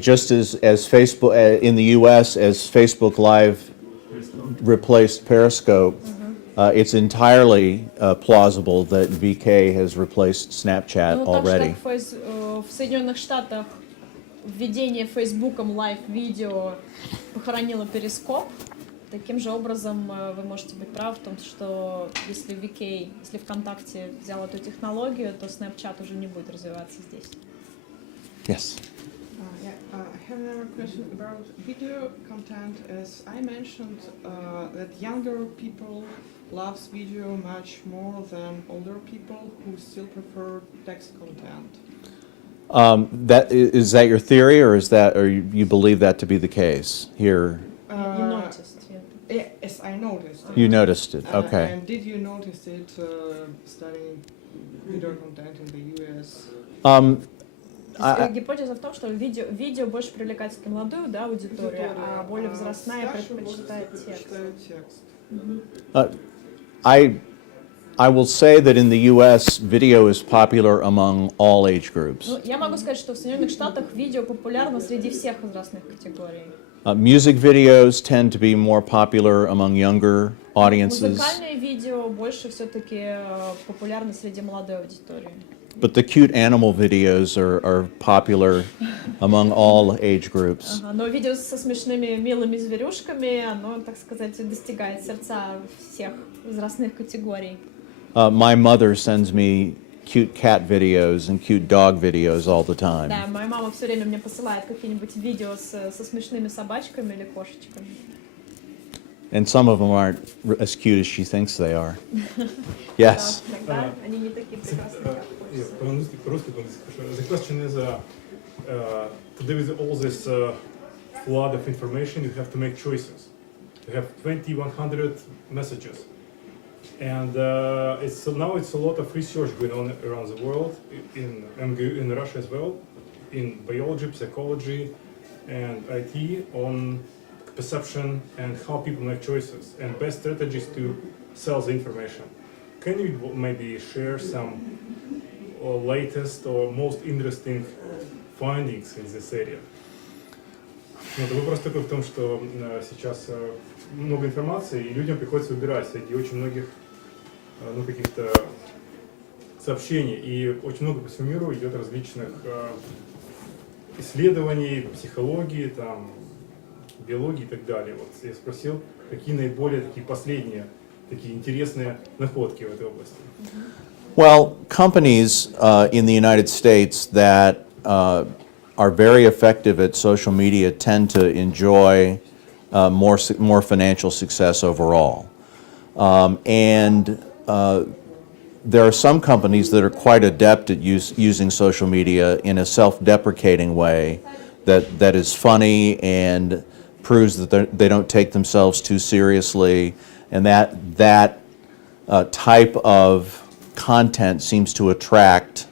Just as Facebook in the U.S., as Facebook Live replaced Periscope, it's entirely plausible that VK has replaced Snapchat already. В Соединенных Штатах введение Фейсбуком лайв-видео похоронило Перископ. Таким же образом вы можете быть правы в том, что если VK, если ВКонтакте взял эту технологию, то Snapchat уже не будет развиваться здесь. Yes. I have another question about video content. As I mentioned, that younger people love video much more than older people who still prefer text content. Is that your theory, or you believe that to be the case here? You noticed, yeah. Yes, I noticed it. You noticed it, okay. And did you notice it studying video content in the US? Гипотеза в том, что видео больше привлекает молодую, да, аудиторию, а более возрастная предпочитает текст. I will say that in the U.S., video is popular among all age groups. Я могу сказать, что в Соединенных Штатах видео популярно среди всех возрастных категорий. Music videos tend to be more popular among younger audiences, Музыкальные видео больше все-таки популярны среди молодой аудитории. but the cute animal videos are popular among all age groups. Но видео со смешными милыми зверюшками, оно, так сказать, достигает сердца всех возрастных категорий. My mother sends me cute cat videos and cute dog videos all the time. Да, моя мама все время мне посылает какие-нибудь видео со смешными собачками или кошечками. And some of them aren't as cute as she thinks they are. Yes. Иногда они не такие прекрасные, как хочется. The question is, today with all this flood of information, you have to make choices. You have 2,100 messages. And now it's a lot of research going on around the world, in Russia as well, in biology, psychology, and IT, on perception and how people make choices and best strategies to sell the information. Can you maybe share some latest or most interesting findings in this area? Вот, вопрос такой в том, что сейчас много информации, и людям приходится выбирать среди очень многих каких-то сообщений. И очень много по всему миру идет различных исследований, психологии, там, биологии и так далее. Вот я спросил, какие наиболее такие последние, такие интересные находки в этой области. Well, companies in the United States that are very effective at social media tend to enjoy more financial success overall. There are some companies that are quite adept at using social media in a self-deprecating way that is funny and proves that they don't take themselves too seriously, and that type of content seems to attract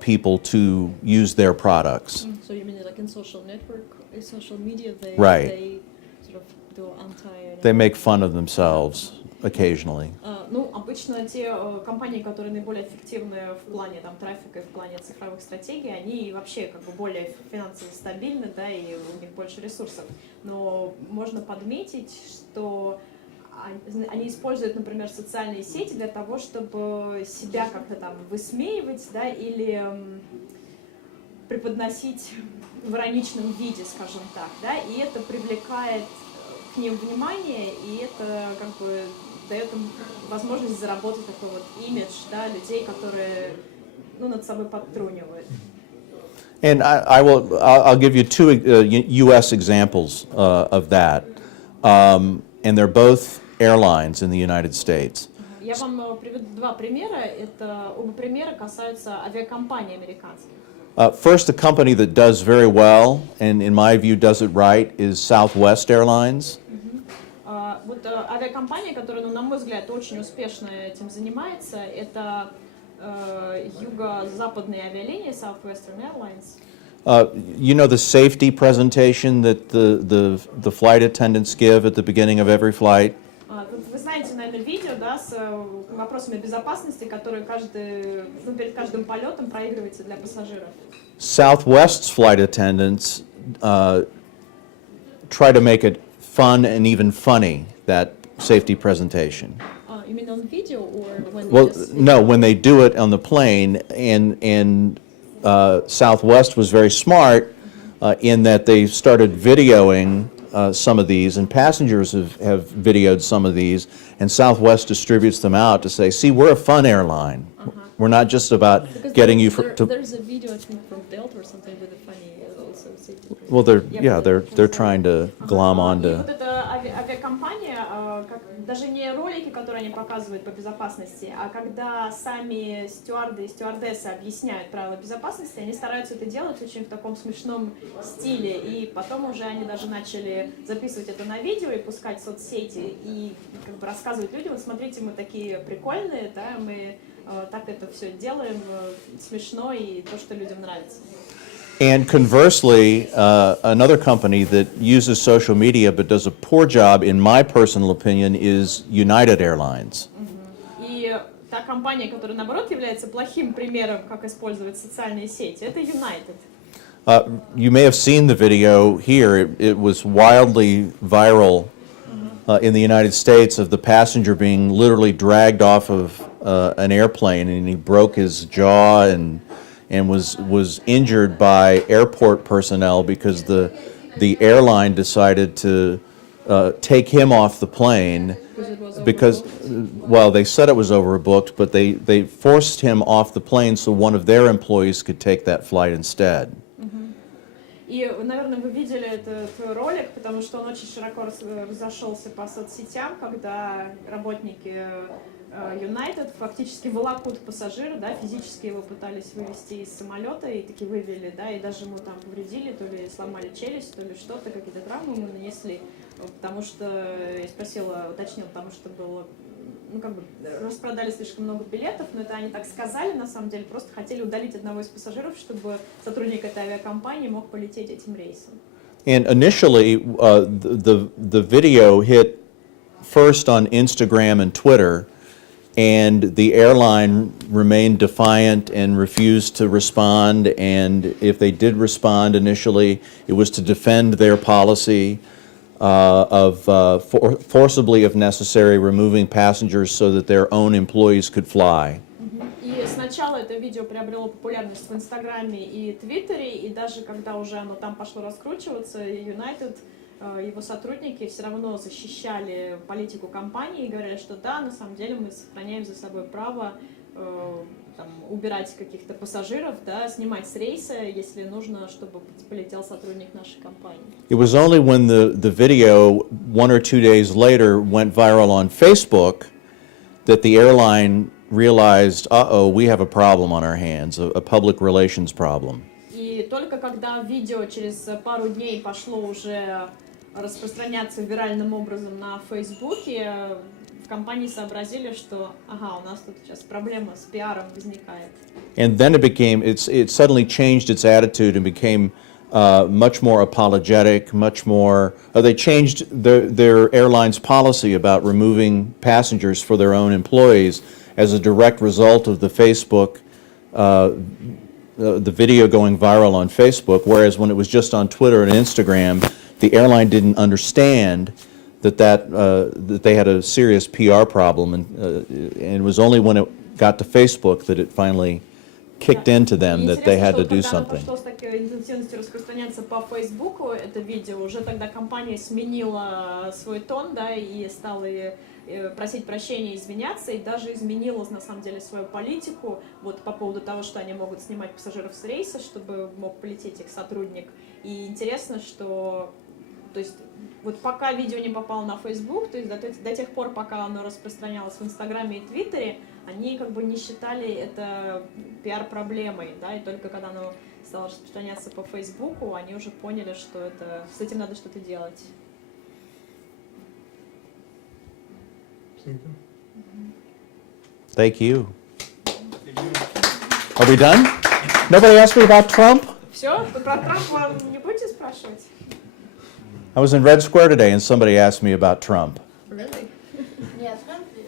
people to use their products. So you mean like in social media, Right. they sort of do anti... They make fun of themselves occasionally. Ну, обычно те компании, которые наиболее эффективны в плане там, трафика и в плане цифровых стратегий, они вообще как бы более финансово стабильны, да, и у них больше ресурсов. Но можно подметить, что они используют, например, социальные сети для того, чтобы себя как-то там высмеивать, да, или преподносить в ироничном виде, скажем так, да, и это привлекает к ним внимание, и это как бы дает им возможность заработать такой вот имидж, да, людей, которые, ну, над собой подтрунивают. And I'll give you two U.S. examples of that, and they're both airlines in the United States. Я вам приведу два примера. Это оба примера касаются авиакомпаний американских. First, a company that does very well, and in my view does it right, is Southwest Airlines. Вот авиакомпания, которая, ну, на мой взгляд, очень успешно этим занимается, это юго-западные авиалинии Southwestern Airlines. You know the safety presentation that the flight attendants give at the beginning of every flight? Вы знаете, наверное, видео, да, с вопросами безопасности, которые перед каждым полетом проигрывается для пассажиров. Southwest's flight attendants try to make it fun and even funny, that safety presentation. You mean on video or when Well, they just... no, when they do it on the plane, and Southwest was very smart in that they started videoing some of these, and passengers have videoed some of these, and Southwest distributes them out to say, see, we're a fun airline. We're not just about Because getting you there's a video, I think, from Delta or something with a funny also safety. Well, they're trying to glom И onto. вот эта авиакомпания, даже не ролики, которые они показывают по безопасности, а когда сами стюарды и стюардессы объясняют правила безопасности, они стараются это делать очень в таком смешном стиле. И потом уже они даже начали записывать это на видео и пускать в соцсети, и как бы рассказывать людям, вот смотрите, мы такие прикольные, да, мы так это все делаем, смешно и то, что людям нравится. And conversely, another company that uses social media but does a poor job, in my personal opinion, is United Airlines. И та компания, которая, наоборот, является плохим примером, как использовать социальные сети, это United. You may have seen the video here. It was wildly viral in the United States of the passenger being literally dragged off of an airplane, and he broke his jaw and was injured by airport personnel because the airline decided to take him off the plane because, well, they said it was overbooked, but they forced him off the plane so one of their employees could take that flight instead. И, наверное, вы видели этот ролик, потому что он очень широко разошелся по соцсетям, когда работники United фактически волокут пассажира, да, физически его пытались вывести из самолета и таки вывели, да, и даже ему там повредили, то ли сломали челюсть, то ли что-то, какие-то травмы ему нанесли, потому что, я спросила, уточнила, потому что было, ну, как бы, распродали слишком много билетов, но это они так сказали, на самом деле, просто хотели удалить одного из пассажиров, чтобы сотрудник этой авиакомпании мог полететь этим рейсом. And initially, the video hit first on Instagram and Twitter, and the airline remained defiant and refused to respond, and if they did respond initially, it was to defend their policy of forcibly, if necessary, removing passengers so that their own employees could fly. И сначала это видео приобрело популярность в Инстаграме и Твиттере, и даже когда уже оно там пошло раскручиваться, United, его сотрудники все равно защищали политику компании и говорили, что да, на самом деле мы сохраняем за собой право там, убирать каких-то пассажиров, да, снимать с рейса, если нужно, чтобы полетел сотрудник нашей компании. It was only when the video 1 or 2 days later went viral on Facebook that the airline realized, uh-oh, we have a problem on our hands, a public relations problem. И только когда видео через пару дней пошло уже распространяться виральным образом на Фейсбуке, в компании сообразили, что, ага, у нас тут сейчас проблема с пиаром возникает. And then it suddenly changed its attitude and became much more apologetic, much more, they changed their airline's policy about removing passengers for their own employees as a direct result of the Facebook, the video going viral on Facebook, whereas when it was just on Twitter and Instagram, the airline didn't understand that they had a serious PR problem, and it was only when it got to Facebook that it finally kicked into them that they had to do something. Когда оно пошло с такой интенсивностью распространяться по Фейсбуку, это видео, уже тогда компания сменила свой тон, да, и стала просить прощения, извиняться, и даже изменила, на самом деле, свою политику вот по поводу того, что они могут снимать пассажиров с рейса, чтобы мог полететь их сотрудник. И интересно, что, то есть, вот пока видео не попало на Facebook, то есть до тех пор, пока оно распространялось в Инстаграме и Твиттере, они как бы не считали это пиар-проблемой, да, и только когда оно стало распространяться по Фейсбуку, они уже поняли, что с этим надо что-то делать. Thank you. Are we done? Nobody asked me about Trump? Все? Вы про Трампа не будете спрашивать? I was in Red Square today and somebody asked me about Trump. Really? Не о Трампе,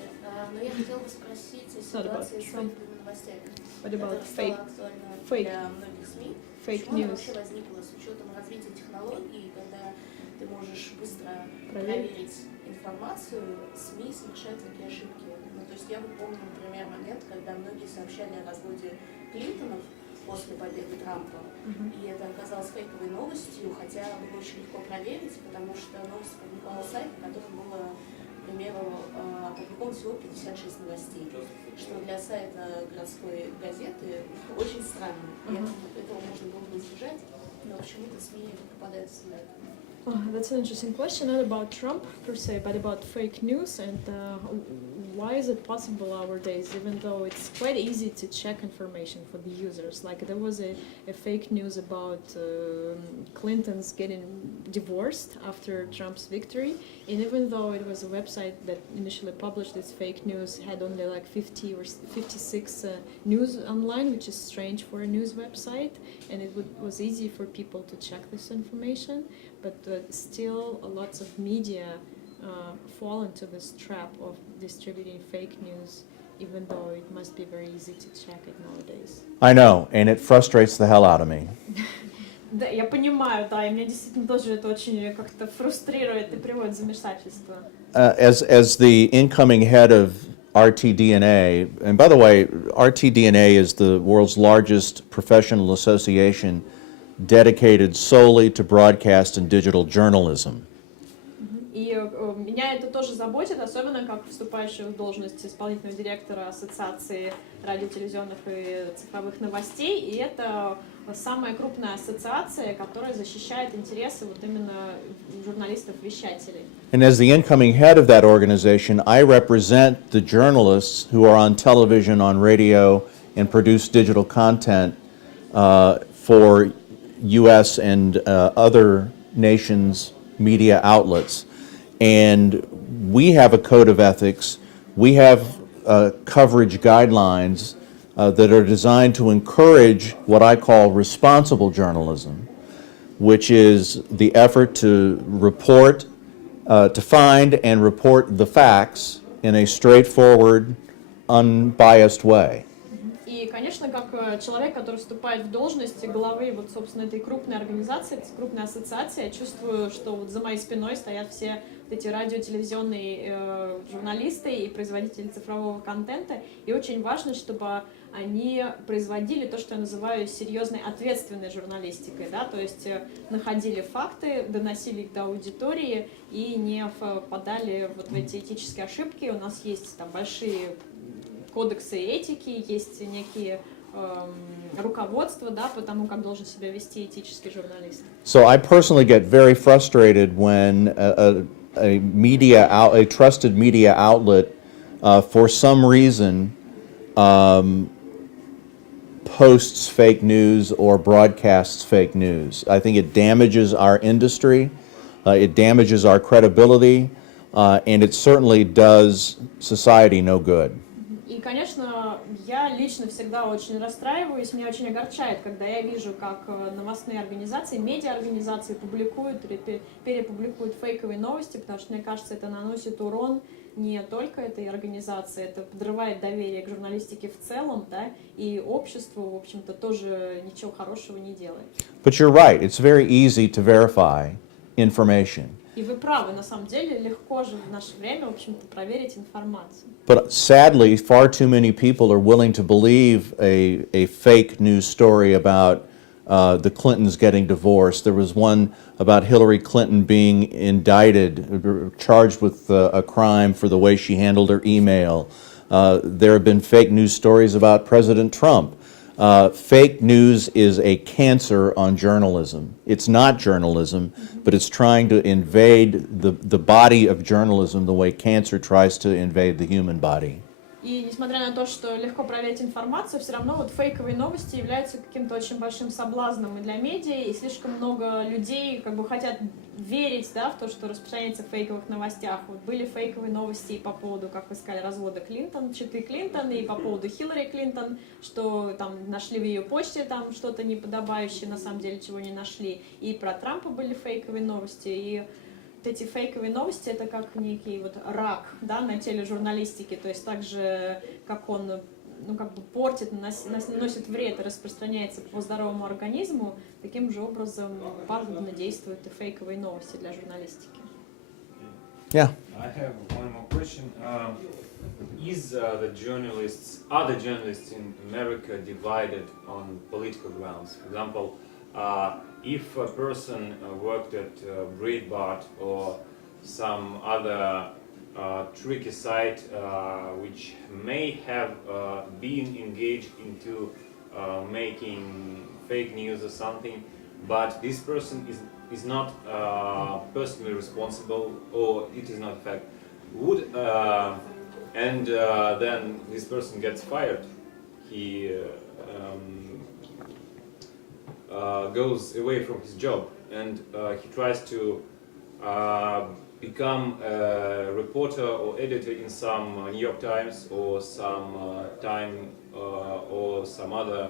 но я хотела бы спросить о ситуации с фейковыми новостями. What about Это стало актуально для многих СМИ. Fake Почему news. это вообще возникло с учетом развития технологий, когда ты можешь быстро проверить информацию, СМИ совершают такие ошибки. Ну, то есть я вот помню, например, момент, когда многие сообщали о разводе Клинтонов после победы Трампа, и это оказалось фейковой новостью, хотя было очень легко проверить, потому что новость опубликовала сайт, на котором было, к примеру, опубликовано всего 56 новостей, что для сайта городской газеты очень странно. Этого можно было бы избежать, но почему-то СМИ попадаются на это. That's an interesting question, not about Trump per se, but about fake news and why is it possible nowadays, even though it's quite easy to check information for the users. Like there was a fake news about Clinton's getting divorced after Trump's victory, and even though it was a website that initially published this fake news, had only like 50 or 56 news online, which is strange for a news website, and it was easy for people to check this information. But still, lots of media fall into this trap of distributing fake news, even though it must be very easy to check it nowadays. I know, and it frustrates the hell out of me. Да, я понимаю, да, и меня действительно тоже это очень как-то фрустрирует и приводит в замешательство. As the incoming head of RTDNA, and by the way, RTDNA is the world's largest professional association dedicated solely to broadcast and digital journalism. И меня это тоже заботит, особенно как вступающего в должность исполнительного директора Ассоциации радио-телевизионных и цифровых новостей. И это самая крупная ассоциация, которая защищает интересы вот именно журналистов-вещателей. And as the incoming head of that organization, I represent the journalists who are on television, on radio, and produce digital content for U.S. and other nations' media outlets. And we have a code of ethics. We have coverage guidelines that are designed to encourage what I call responsible journalism, which is the effort to report, to find and report the facts in a straightforward, unbiased way. И, конечно, как человек, который вступает в должность главы вот, собственно, этой крупной организации, крупной ассоциации, я чувствую, что вот за моей спиной стоят все вот эти радио-телевизионные журналисты и производители цифрового контента, и очень важно, чтобы они производили то, что я называю серьезной ответственной журналистикой, да, то есть находили факты, доносили их до аудитории и не впадали вот в эти этические ошибки. У нас есть там большие кодексы этики, есть некие руководства, да, по тому, как должен себя вести этический журналист. So I personally get very frustrated when a trusted media outlet, for some reason, posts fake news or broadcasts fake news. I think it damages our industry, it damages our credibility, and it certainly does society no good. И, конечно, я лично всегда очень расстраиваюсь, меня очень огорчает, когда я вижу, как новостные организации, медиаорганизации публикуют или перепубликуют фейковые новости, потому что, мне кажется, это наносит урон не только этой организации, это подрывает доверие к журналистике в целом, да, и обществу, в общем-то, тоже ничего хорошего не делает. But you're right, it's very easy to verify information. И вы правы, на самом деле, легко же в наше время, в общем-то, проверить информацию. But sadly, far too many people are willing to believe a fake news story about the Clintons getting divorced. There was one about Hillary Clinton being indicted, charged with a crime for the way she handled her email. There have been fake news stories about President Trump. Fake news is a cancer on journalism. It's not journalism, but it's trying to invade the body of journalism the way cancer tries to invade the human body. И несмотря на то, что легко проверить информацию, все равно вот фейковые новости являются каким-то очень большим соблазном и для медиа, и слишком много людей как бы хотят верить, да, в то, что распространяется в фейковых новостях. Вот были фейковые новости и по поводу, как вы сказали, развода читы Клинтон, и по поводу Хиллари Клинтон, что там нашли в ее почте там что-то неподобающее, на самом деле чего не нашли. И про Трампа были фейковые новости, и вот эти фейковые новости — это как некий вот рак, да, на тележурналистике, то есть так же, как он, ну, как бы портит, наносит вред и распространяется по здоровому организму, таким же образом пагубно действуют и фейковые новости для журналистики. Yeah. I have one more question. Is other journalists in America divided on political grounds? For example, if a person worked at Breitbart or some other tricky site which may have been engaged into making fake news or something, but this person is not personally responsible, or it is not fact, then this person gets fired. He goes away from his job, and he tries to become a reporter or editor in some New York Times or some Time or some other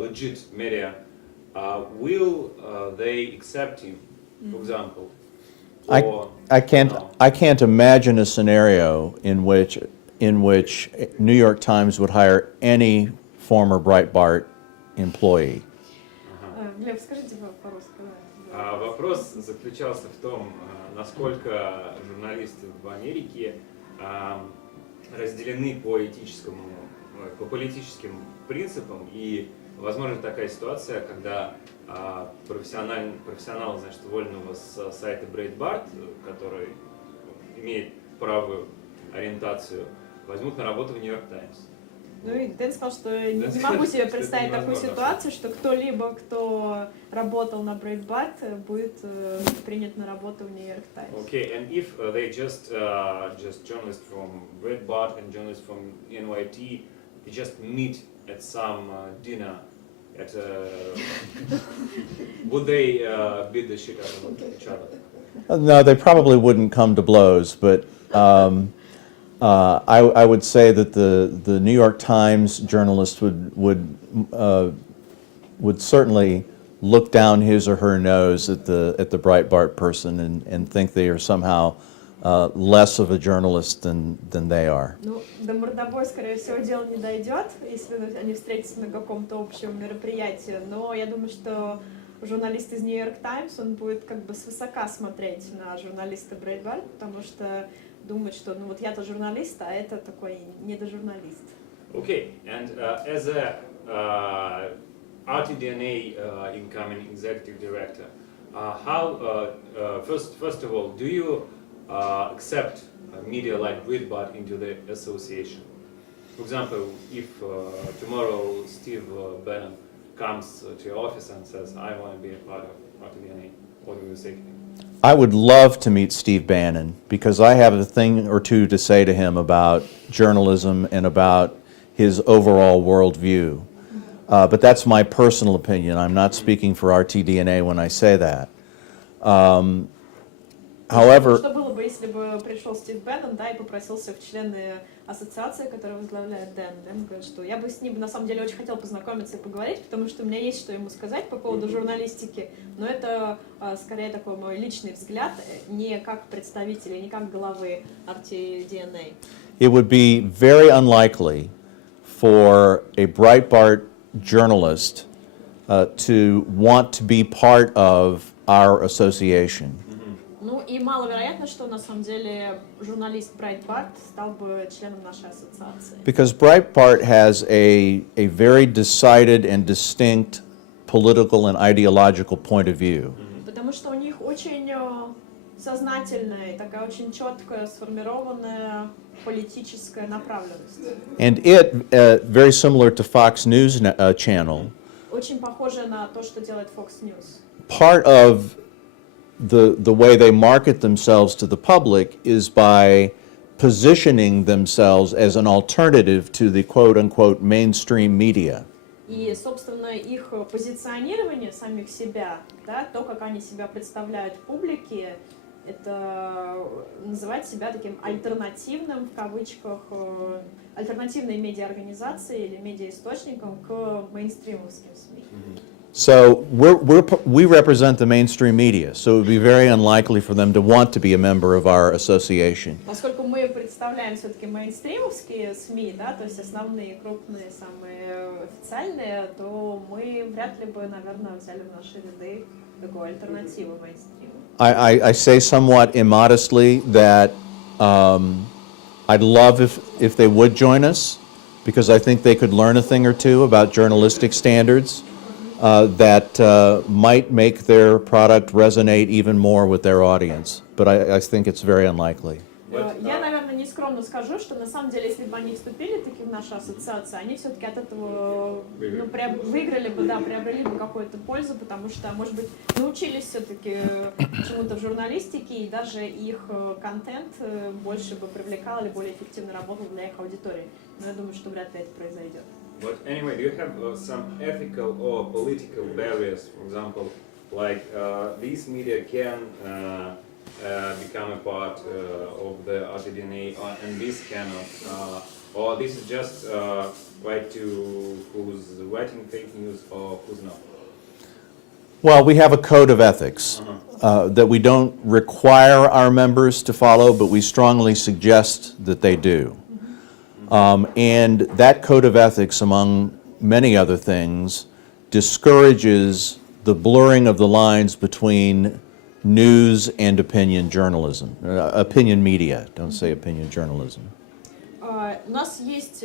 legit media. Will they accept him, for example? I can't imagine a scenario in which New York Times would hire any former Breitbart employee. Глеб, скажите по-русски. Вопрос заключался в том, насколько журналисты в Америке разделены по политическим принципам, и возможно такая ситуация, когда профессионалы, значит, вольного с сайта Breitbart, который имеет правую ориентацию, возьмут на работу в New York Times. Ну и Дэн сказал, что не могу себе представить такую ситуацию, что кто-либо, кто работал на Breitbart, будет принят на работу в New York Times. Okay, and if they just journalists from Breitbart and journalists from NYT, they just meet at some dinner, would they beat the shit out of each other? No, they probably wouldn't come to blows, but I would say that the New York Times journalist would certainly look down his or her nose at the Breitbart person and think they are somehow less of a journalist than they are. Ну, до мордобоя, скорее всего, дело не дойдет, если они встретятся на каком-то общем мероприятии, но я думаю, что журналист из New York Times, он будет как бы свысока смотреть на журналиста Breitbart, потому что думает, что ну вот я-то журналист, а это такой недожурналист. Okay, and as a RTDNA incoming executive director, how first of all, do you accept media like Breitbart into the association? For example, if tomorrow Steve Bannon comes to your office and says, I want to be a part of RTDNA, what do you say to him? I would love to meet Steve Bannon because I have a thing or two to say to him about journalism and about his overall worldview. But that's my personal opinion. I'm not speaking for RTDNA when I say that. However, Что было бы, если бы пришел Стив Беннон, да, и попросился в члены ассоциации, которую возглавляет Дэн? Дэн говорит, что я бы с ним на самом деле очень хотел познакомиться и поговорить, потому что у меня есть что ему сказать по поводу журналистики, но это скорее такой мой личный взгляд, не как представителя, не как главы RTDNA. it would be very unlikely for a Breitbart journalist to want to be part of our association. Ну и маловероятно, что на самом деле журналист Breitbart стал бы членом нашей ассоциации. Because Breitbart has a very decided and distinct political and ideological point of view. Потому что у них очень сознательная, такая очень четкая, сформированная политическая направленность. And it, very similar to Fox News channel, Очень похоже на то, что делает Fox News. part of the way they market themselves to the public is by positioning themselves as an alternative to the quote-unquote mainstream media. И, собственно, их позиционирование самих себя, да, то, как они себя представляют публике, это называть себя таким альтернативным, в кавычках, альтернативной медиаорганизацией или медиаисточником к мейнстримовским СМИ. So we represent the mainstream media, so it would be very unlikely for them to want to be a member of our association. Поскольку мы представляем все-таки мейнстримовские СМИ, да, то есть основные, крупные, самые официальные, то мы вряд ли бы, наверное, взяли в наши ряды такую альтернативу мейнстриму. I say somewhat immodestly that I'd love if they would join us, because I think they could learn a thing or two about journalistic standards that might make their product resonate even more with their audience. But I think it's very unlikely. Я, наверное, нескромно скажу, что на самом деле, если бы они вступили таки в нашу ассоциацию, они все-таки от этого выиграли бы, да, приобрели бы какую-то пользу, потому что, может быть, научились все-таки чему-то в журналистике, и даже их контент больше бы привлекал или более эффективно работал для их аудитории. Но я думаю, что вряд ли это произойдет. But anyway, do you have some ethical or political barriers, for example, like these media can become a part of the RTDNA and this cannot, or this is just right to who's writing fake news or who's not? Well, we have a code of ethics that we don't require our members to follow, but we strongly suggest that they do. And that code of ethics, among many other things, discourages the blurring of the lines between news and opinion journalism, opinion media, don't say opinion journalism. У нас есть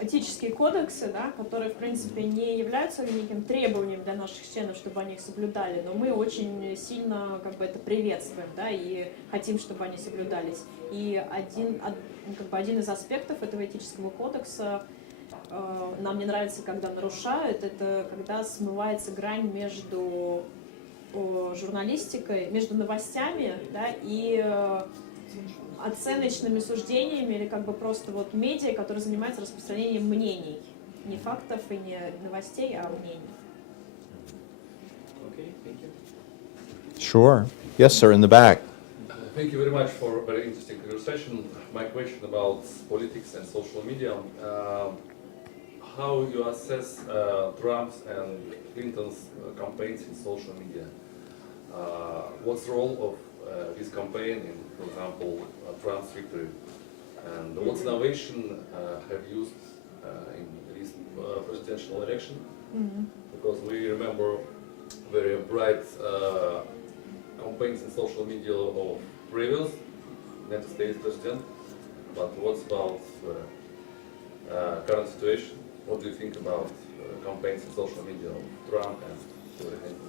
этические кодексы, да, которые, в принципе, не являются неким требованием для наших членов, чтобы они их соблюдали, но мы очень сильно как бы это приветствуем, да, и хотим, чтобы они соблюдались. И один из аспектов этого этического кодекса нам не нравится, когда нарушают, это когда смывается грань между журналистикой, между новостями, да, и оценочными суждениями или как бы просто вот медиа, которые занимаются распространением мнений, не фактов и не новостей, а мнений. Okay, thank you. Sure. Yes, sir, in the back. Thank you very much for a very interesting conversation. My question about politics and social media. How you assess Trump's and Clinton's campaigns in social media? What's the role of this campaign in, for example, Trump's victory? And what innovation have used in this presidential election? Because we remember very bright campaigns in social media of previous United States president. But what's about current situation? What do you think about campaigns in social media of Trump and Hillary Clinton?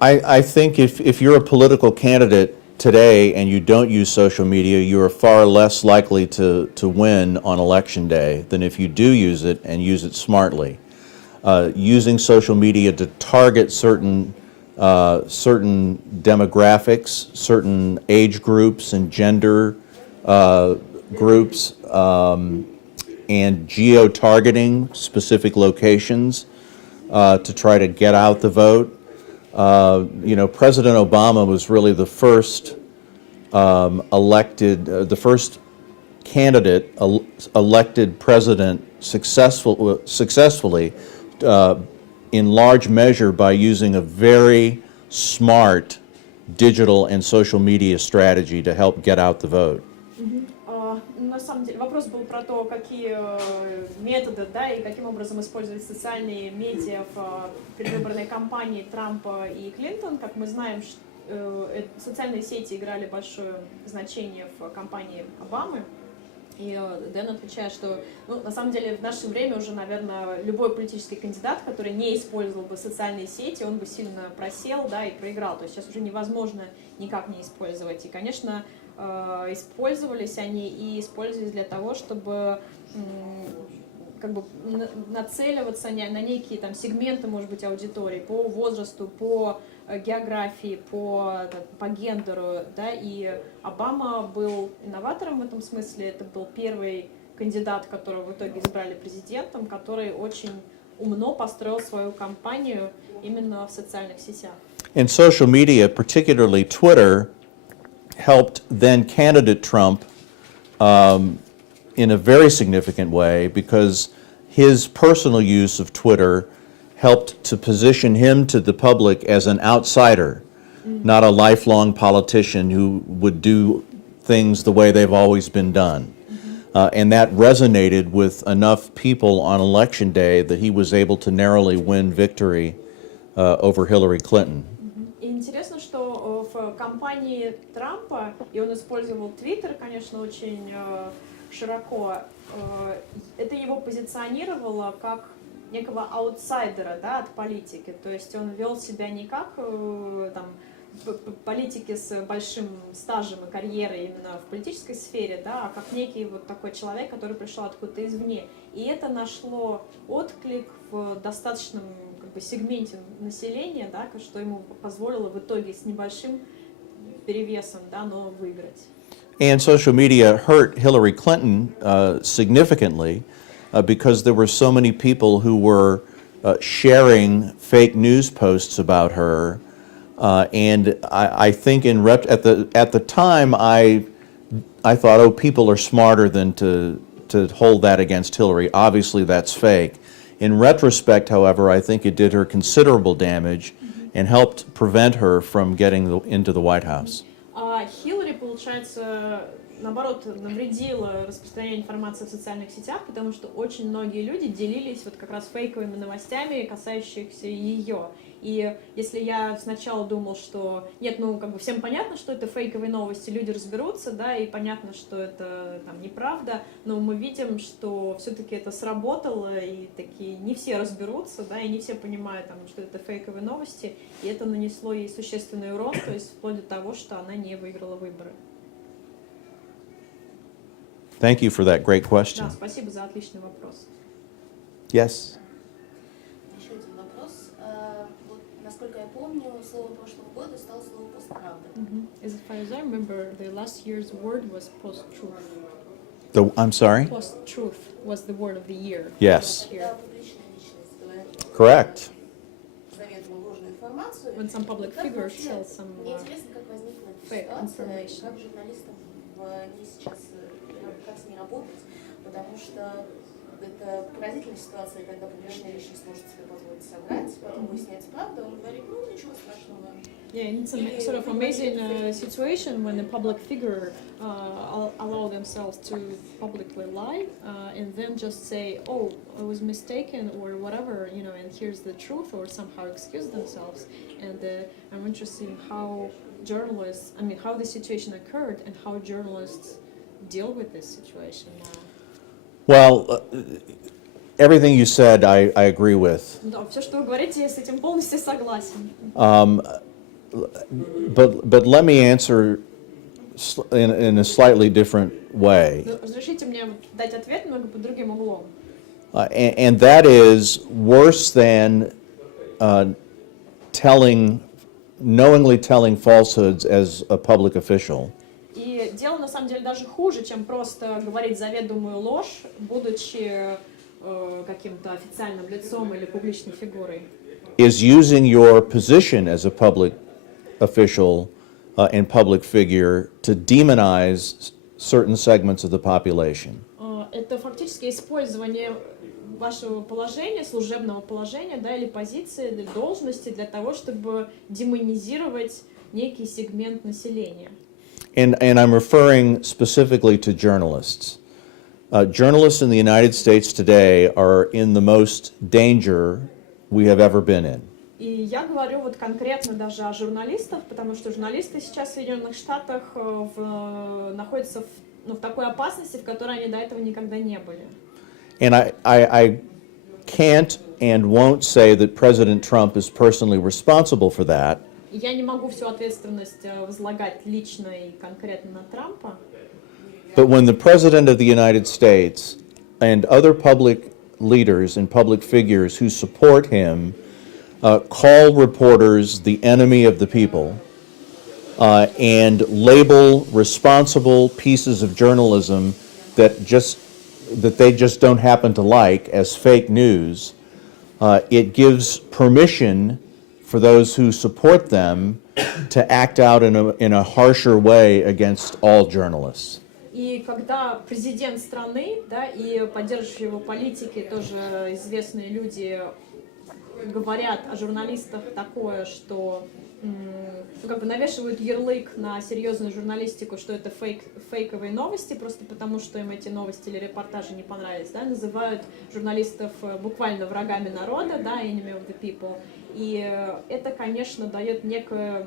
I think if you're a political candidate today and you don't use social media, you are far less likely to win on election day than if you do use it and use it smartly. Using social media to target certain demographics, certain age groups and gender groups, and geo-targeting specific locations to try to get out the vote. President Obama was really the first the first candidate elected president successfully in large measure by using a very smart digital and social media strategy to help get out the vote. На самом деле вопрос был про то, какие методы, да, и каким образом использовать социальные медиа в предвыборной кампании Трампа и Клинтон. Как мы знаем, социальные сети играли большое значение в кампании Обамы. И Дэн отвечает, что на самом деле в наше время уже, наверное, любой политический кандидат, который не использовал бы социальные сети, он бы сильно просел, да, и проиграл. То есть сейчас уже невозможно никак не использовать. И, конечно, использовались они и использовались для того, чтобы как бы нацеливаться на некие там сегменты, может быть, аудитории по возрасту, по географии, по гендеру, да, и Обама был инноватором в этом смысле, это был первый кандидат, которого в итоге избрали президентом, который очень умно построил свою кампанию именно в социальных сетях. In social media, particularly Twitter, helped then candidate Trump in a very significant way because his personal use of Twitter helped to position him to the public as an outsider, not a lifelong politician who would do things the way they've always been done. And that resonated with enough people on election day that he was able to narrowly win victory over Hillary Clinton. Интересно, что в кампании Трампа, и он использовал Твиттер, конечно, очень широко, это его позиционировало как некого аутсайдера, да, от политики. То есть он вел себя не как там, политики с большим стажем и карьерой именно в политической сфере, да, а как некий вот такой человек, который пришел откуда-то извне. И это нашло отклик в достаточном как бы сегменте населения, да, что ему позволило в итоге с небольшим перевесом, да, но выиграть. And social media hurt Hillary Clinton significantly because there were so many people who were sharing fake news posts about her. And I think at the time I thought, oh, people are smarter than to hold that against Hillary. Obviously, that's fake. In retrospect, however, I think it did her considerable damage and helped prevent her from getting into the White House. Хиллари, получается, наоборот, навредила распространение информации в социальных сетях, потому что очень многие люди делились вот как раз фейковыми новостями, касающихся ее. И если я сначала думал, что нет, ну как бы всем понятно, что это фейковые новости, люди разберутся, да, и понятно, что это там неправда, но мы видим, что все-таки это сработало, и такие не все разберутся, да, и не все понимают, там, что это фейковые новости, и это нанесло ей существенный урон, то есть вплоть до того, что она не выиграла выборы. Thank you for that great question. Да, спасибо за отличный вопрос. Yes? Еще один вопрос. Вот, насколько я помню, словом прошлого года стало слово «постправда». As far as I remember, the last year's word was post-truth. I'm sorry? Post-truth was the word of the year. Yes. Last year. Когда публичная личность говорит Correct. заведомо ложную информацию. When some public И как figures вообще- tell some Мне интересно, как возникла эта fake ситуация, и information. как журналистам в ней сейчас, как с ней работать, потому что это поразительная ситуация, когда публичная личность может себе позволить соврать, потом выясняется правда, он говорит, ну ничего страшного. Yeah, and it's a sort of amazing situation when a public figure allow themselves to publicly lie and then just say, oh, I was mistaken or whatever, you know, and here's the truth, or somehow excuse themselves. And I'm interested in how journalists, I mean, how the situation occurred and how journalists deal with this situation now. Well, everything you said, I agree with. Да, все, что вы говорите, я с этим полностью согласен. But let me answer in a slightly different way. Но разрешите мне дать ответ немного под другим углом. And that is worse than knowingly telling falsehoods as a public official. И дело на самом деле даже хуже, чем просто говорить заведомую ложь, будучи каким-то официальным лицом или публичной фигурой. Is using your position as a public official and public figure to demonize certain segments of the population. Это фактически использование вашего положения, служебного положения, да, или позиции, или должности для того, чтобы демонизировать некий сегмент населения. And I'm referring specifically to journalists. Journalists in the United States today are in the most danger we have ever been in. И я говорю вот конкретно даже о журналистах, потому что журналисты сейчас в Соединенных Штатах находятся в такой опасности, в которой они до этого никогда не были. And I can't and won't say that President Trump is personally responsible for that. И я не могу всю ответственность возлагать лично и конкретно на Трампа. But when the President of the United States and other public leaders and public figures who support him call reporters the enemy of the people and label responsible pieces of journalism that they just don't happen to like as fake news, it gives permission for those who support them to act out in a harsher way against all journalists. И когда президент страны, да, и поддерживающие его политики, тоже известные люди, говорят о журналистах такое, что как бы навешивают ярлык на серьезную журналистику, что это фейковые новости, просто потому что им эти новости или репортажи не понравились, да, называют журналистов буквально врагами народа, да, enemy of the people. И это, конечно, дает некое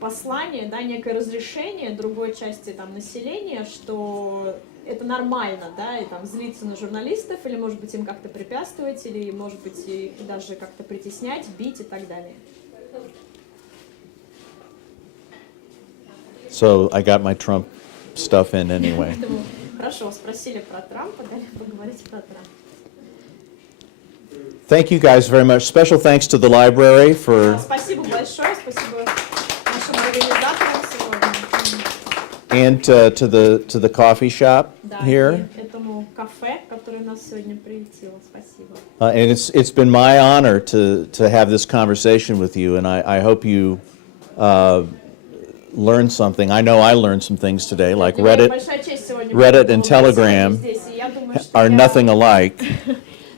послание, да, некое разрешение другой части там, населения, что это нормально, да, и там злиться на журналистов, или, может быть, им как-то препятствовать, или, может быть, их даже как-то притеснять, бить и так далее. So I got my Trump stuff in anyway. Хорошо, спросили про Трампа, далее поговорить про Трампа. Thank you guys very much. Special thanks to the library for Спасибо большое, спасибо нашим организаторам сегодня. and to the coffee shop Да, here. и этому кафе, которое нас сегодня приютило. Спасибо. And it's been my honor to have this conversation with you, and I hope you learned something. I know I learned some things today, like Reddit and Telegram are nothing alike.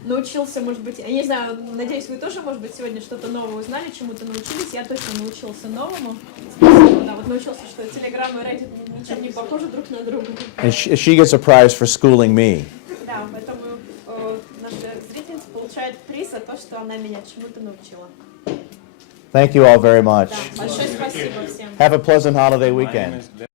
Научился, может быть, я не знаю, надеюсь, вы тоже, может быть, сегодня что-то новое узнали, чему-то научились. Я точно научился новому. Спасибо, да, вот научился, что Telegram и Reddit ничем не похожи друг на друга. And she gets a prize for schooling me. Да, поэтому наша зрительница получает приз за то, что она меня чему-то научила. Thank you all very much. Большое спасибо всем. Have a pleasant holiday My name weekend. is